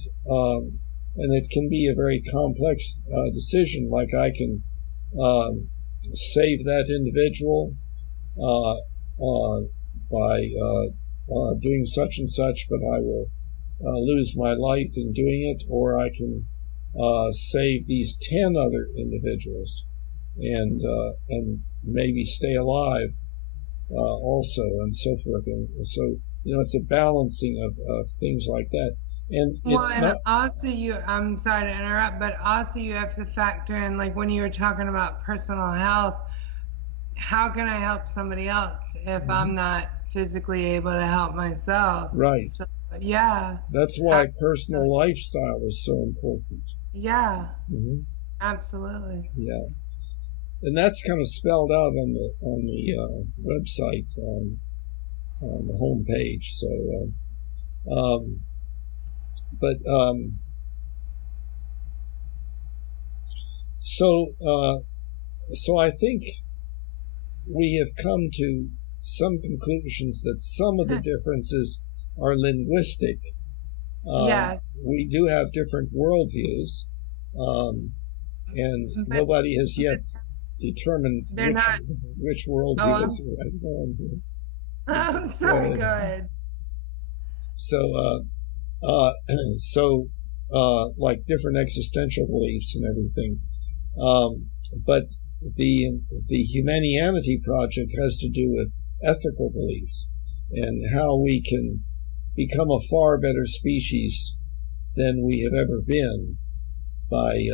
it can be a very complex decision. Like I can save that individual by doing such and such, but I will lose my life in doing it, or I can save these 10 other individuals and maybe stay alive also, and so forth. And so, it's a balancing of things like that. And Well, it's and not. also I'm sorry to interrupt, but also you have to factor in, like when you were talking about personal health, how can I help somebody else if I'm not physically able to help myself? Right. So, yeah. That's why personal lifestyle is so important. Yeah. Mm-hmm. Absolutely. Yeah. And that's kind of spelled out on the website, on the home page. So, so I think we have come to some conclusions that some of the differences are linguistic. Yeah. We do have different worldviews, and nobody has yet determined which worldview is the right one. I'm sorry, go ahead. So, like different existential beliefs and everything. But the Humanianity project has to do with ethical beliefs and how we can become a far better species than we have ever been by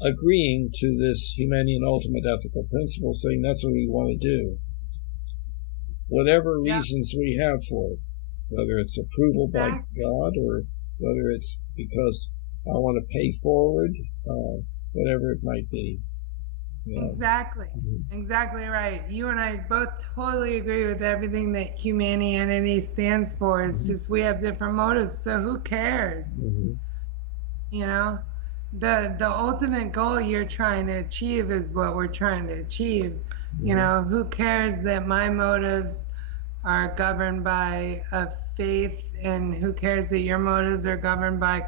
agreeing to this Humanian ultimate ethical principle, saying that's what we want to do, whatever reasons we have for it, whether it's approval by God or whether it's because I want to pay forward, whatever it might be. Exactly. Exactly right. You and I both totally agree with everything that Humanianity stands for. It's just we have different motives, so who cares? The ultimate goal you're trying to achieve is what we're trying to achieve. Who cares that my motives are governed by a faith, and who cares that your motives are governed by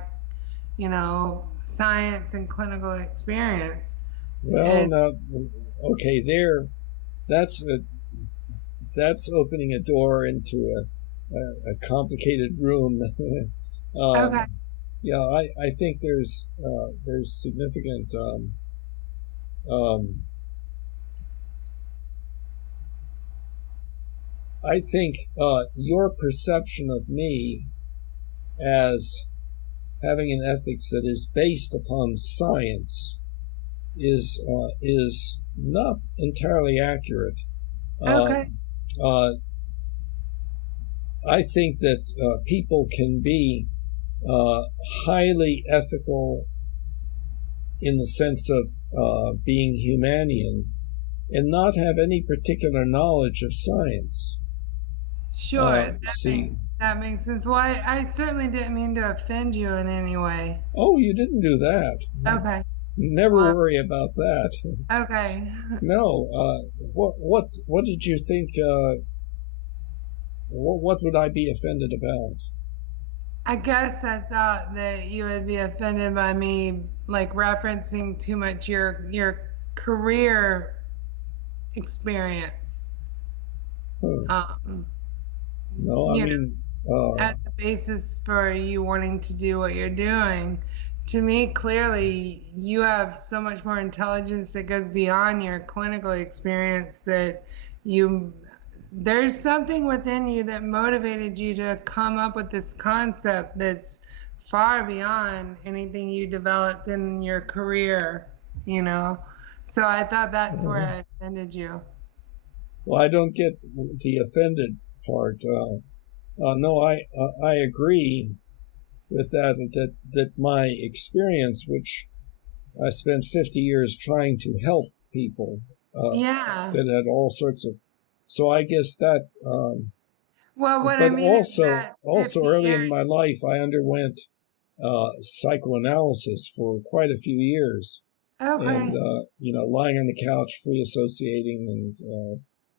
science and clinical experience? Well, now, okay, that's opening a door into a complicated room. Okay. Yeah, I think there's significant I think your perception of me as having an ethics that is based upon science is not entirely accurate. Okay. I think that people can be highly ethical in the sense of being Humanian and not have any particular knowledge of science. Sure, that makes sense. Well, I certainly didn't mean to offend you in any way. Oh, you didn't do that. Okay. Never worry about that. Okay. No. What did you think? What would I be offended about? I guess I thought that you would be offended by me like referencing too much your career experience. No, I mean, as the basis for you wanting to do what you're doing. To me, clearly, you have so much more intelligence that goes beyond your clinical experience, that there's something within you that motivated you to come up with this concept that's far beyond anything you developed in your career, So I thought that's where I offended you. Well, I don't get the offended part. No, I agree with that my experience, which I spent 50 years trying to help people that had all sorts of, so I guess that, well, what but I mean also early in my life, I underwent psychoanalysis for quite a few years. Okay. And, lying on the couch, free associating, and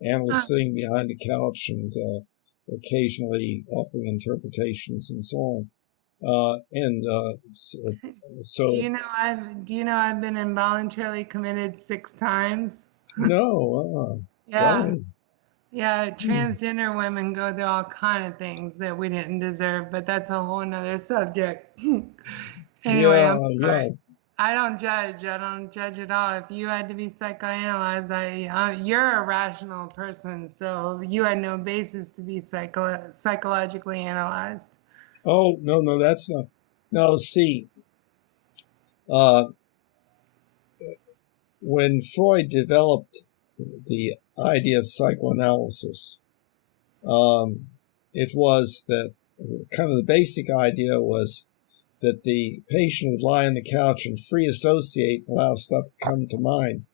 analysts sitting behind the couch, and occasionally offering interpretations and so on. So Do you know I've been involuntarily committed 6 times? no, Yeah. golly. Yeah, transgender women go through all kind of things that we didn't deserve, but that's a whole nother subject. Anyway, I'm Yeah. sorry. I don't judge. I don't judge at all. If you had to be psychoanalyzed, you're a rational person, so you had no basis to be psychologically analyzed. Oh, no, that's not. No, see, uh, when Freud developed the idea of psychoanalysis, it was that kind of the basic idea was that the patient would lie on the couch and free associate, allow stuff to come to mind,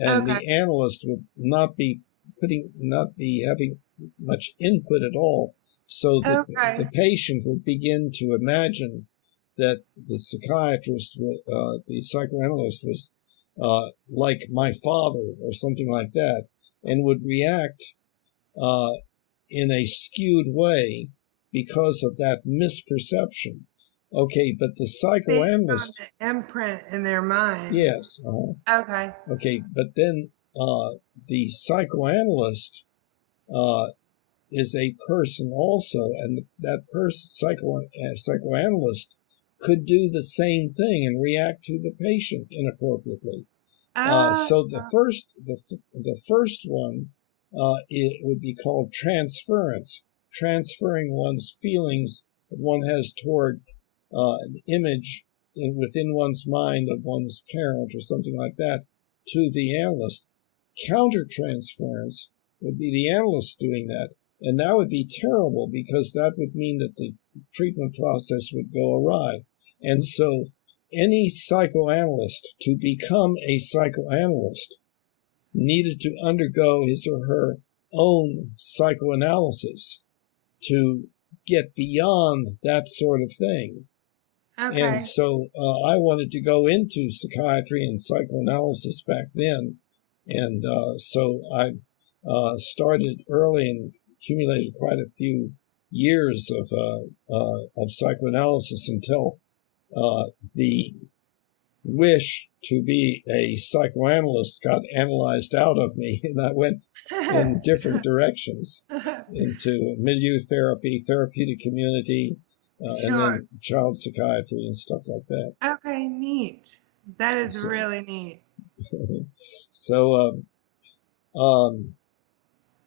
and Okay. the analyst would not be having much input at all, so that Okay. the patient would begin to imagine that the psychiatrist, the psychoanalyst was like my father or something like that, and would react in a skewed way because of that misperception. Okay, but the Based on psychoanalyst, the imprint in their mind. yes, Okay. okay, but then the psychoanalyst is a person also, and that person, psychoanalyst, could do the same thing and react to the patient inappropriately. So the first one, it would be called transference, transferring one's feelings that one has toward an image within one's mind of one's parent or something like that to the analyst. Countertransference would be the analyst doing that, and that would be terrible because that would mean that the treatment process would go awry. And so any psychoanalyst, to become a psychoanalyst, needed to undergo his or her own psychoanalysis to get beyond that sort of thing. Okay. And so I wanted to go into psychiatry and psychoanalysis back then. And so I started early and accumulated quite a few years of psychoanalysis until the wish to be a psychoanalyst got analyzed out of me, and I went in different directions into milieu therapy, therapeutic community, and then child psychiatry and stuff like that. Okay, neat. That is really neat. So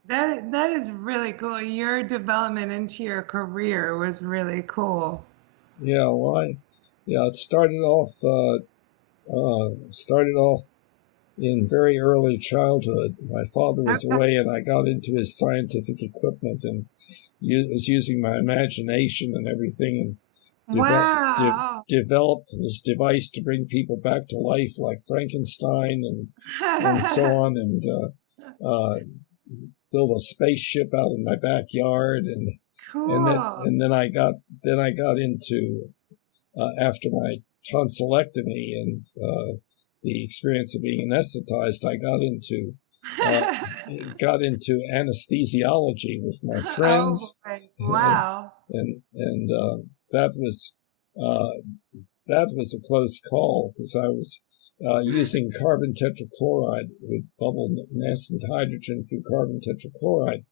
that is really cool. Your development into your career was really cool. Yeah, well, it started off in very early childhood. My father was away, and I got into his scientific equipment and was using my imagination and everything, and developed this device to bring people back to life, like Frankenstein and so on, and build a spaceship out in my backyard, and cool. and then I got into after my tonsillectomy and the experience of being anesthetized, I got into anesthesiology with my friends. Oh, wow! And that was a close call because I was using carbon tetrachloride with bubble-nascent hydrogen through carbon tetrachloride.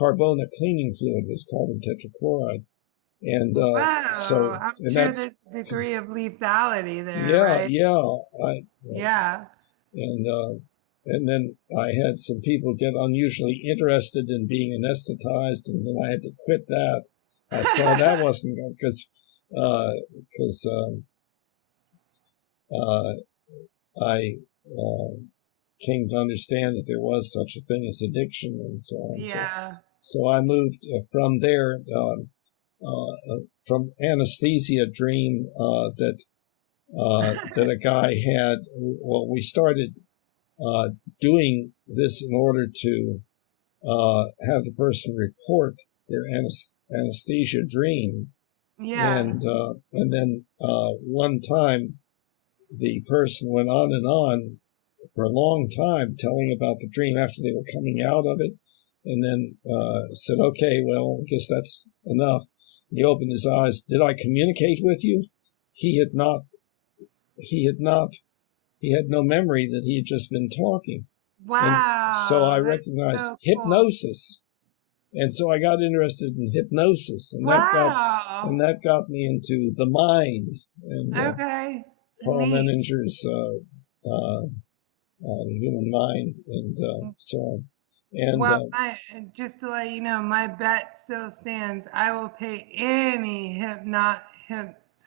Carbona cleaning fluid was carbon tetrachloride. And so I'm and sure there's a degree of lethality there, right? Yeah. And then I had some people get unusually interested in being anesthetized, and then I had to quit that. I saw that wasn't good because I came to understand that there was such a thing as addiction and so on. Yeah. So I moved from there. From anesthesia dream that a guy had. Well, we started doing this in order to have the person report their anesthesia dream. Yeah. And then one time the person went on and on for a long time telling about the dream after they were coming out of it, and then said, okay, well, I guess that's enough. He opened his eyes. Did I communicate with you? He had not. He had no memory that he had just been talking. Wow. And so I that's recognized so cool. hypnosis. And so I got interested in hypnosis, and Wow. that got me into the mind and Okay. Paul Neat. Menninger's the human mind and so on. And Well, just to let you know, my bet still stands. I will pay any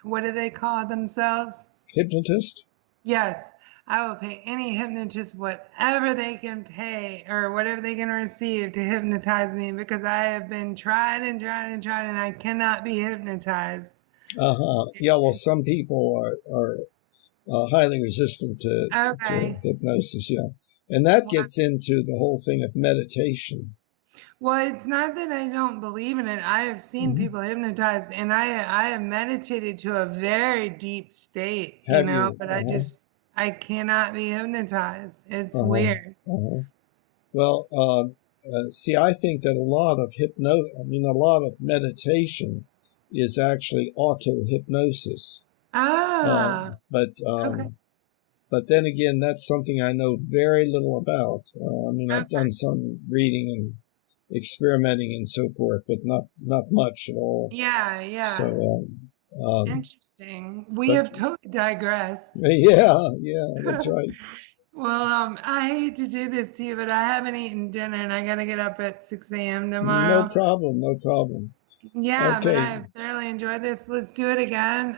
what do they call themselves? hypnotist. Yes, I will pay any hypnotist whatever they can pay or whatever they can receive to hypnotize me, because I have been tried and tried and tried and I cannot be hypnotized. Yeah. Well, some people are highly resistant to hypnosis. Yeah, and that gets into the whole thing of meditation. Well, it's not that I don't believe in it. I have seen people hypnotized, and I have meditated to a very deep state, but I cannot be hypnotized. It's weird. Well, see, I think that a lot of meditation is actually auto-hypnosis. But then again, that's something I know very little about. I've done some reading and experimenting and so forth, but not much at all. Yeah. So, interesting. We have totally digressed. Yeah, that's right. Well, I hate to do this to you, but I haven't eaten dinner and I got to get up at 6 a.m. tomorrow. No problem. Yeah, okay. but I thoroughly enjoyed this. Let's do it again.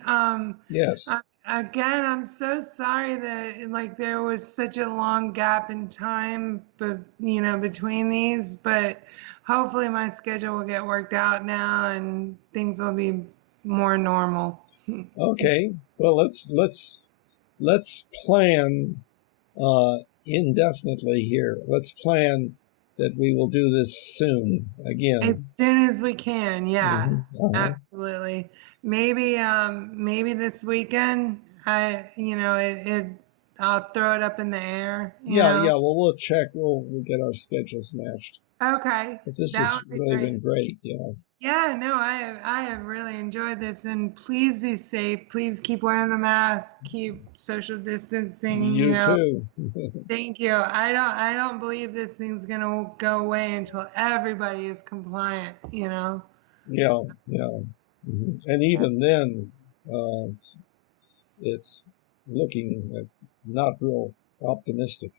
Yes. Again, I'm so sorry that there was such a long gap in time, between these, but hopefully my schedule will get worked out now and things will be more normal. Okay. Well, let's plan indefinitely here. Let's plan that we will do this soon again. As soon as we can, yeah. Absolutely. Maybe this weekend I'll throw it up in the air. Yeah. Well, we'll check. We'll get our schedules matched. Okay. But this has really been great. Yeah, no, I have really enjoyed this, and please be safe. Please keep wearing the mask, keep social distancing. You too. Thank you. I don't believe this thing's gonna go away until everybody is compliant. Yeah. And even then, it's looking not real optimistic.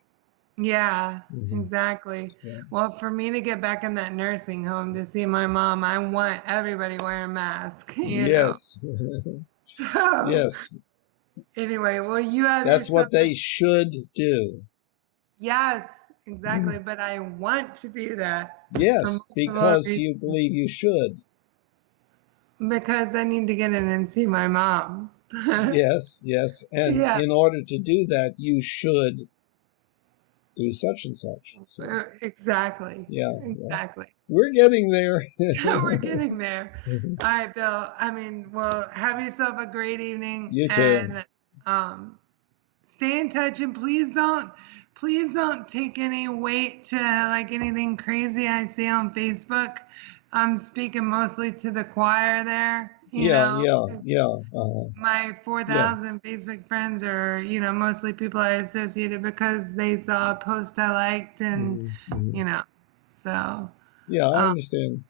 Yeah, exactly. Yeah. Well, for me to get back in that nursing home to see my mom, I want everybody wearing masks. Yes. Yes. Anyway, well, you have. That's what they should do. Yes, exactly. But I want to do that. Yes, because you believe you should. Because I need to get in and see my mom. Yes. And in order to do that, you should do such and such. So, exactly. Yeah. Exactly. We're getting there. We're getting there. All right, Bill. Well, have yourself a great evening. You too. And stay in touch, and please don't take any weight to anything crazy I see on Facebook. I'm speaking mostly to the choir there. Yeah. My 4,000 Facebook friends are, mostly people I associated because they saw a post I liked, and so. Yeah, I understand.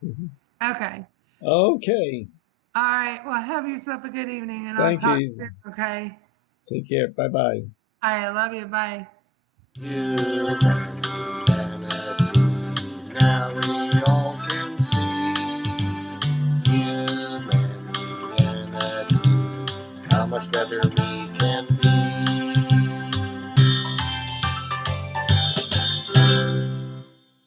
Okay. Okay. All right. Well, have yourself a good evening, and Thank I'll talk you. soon. Okay. Take care. Bye-bye. All right. I love you. Bye. You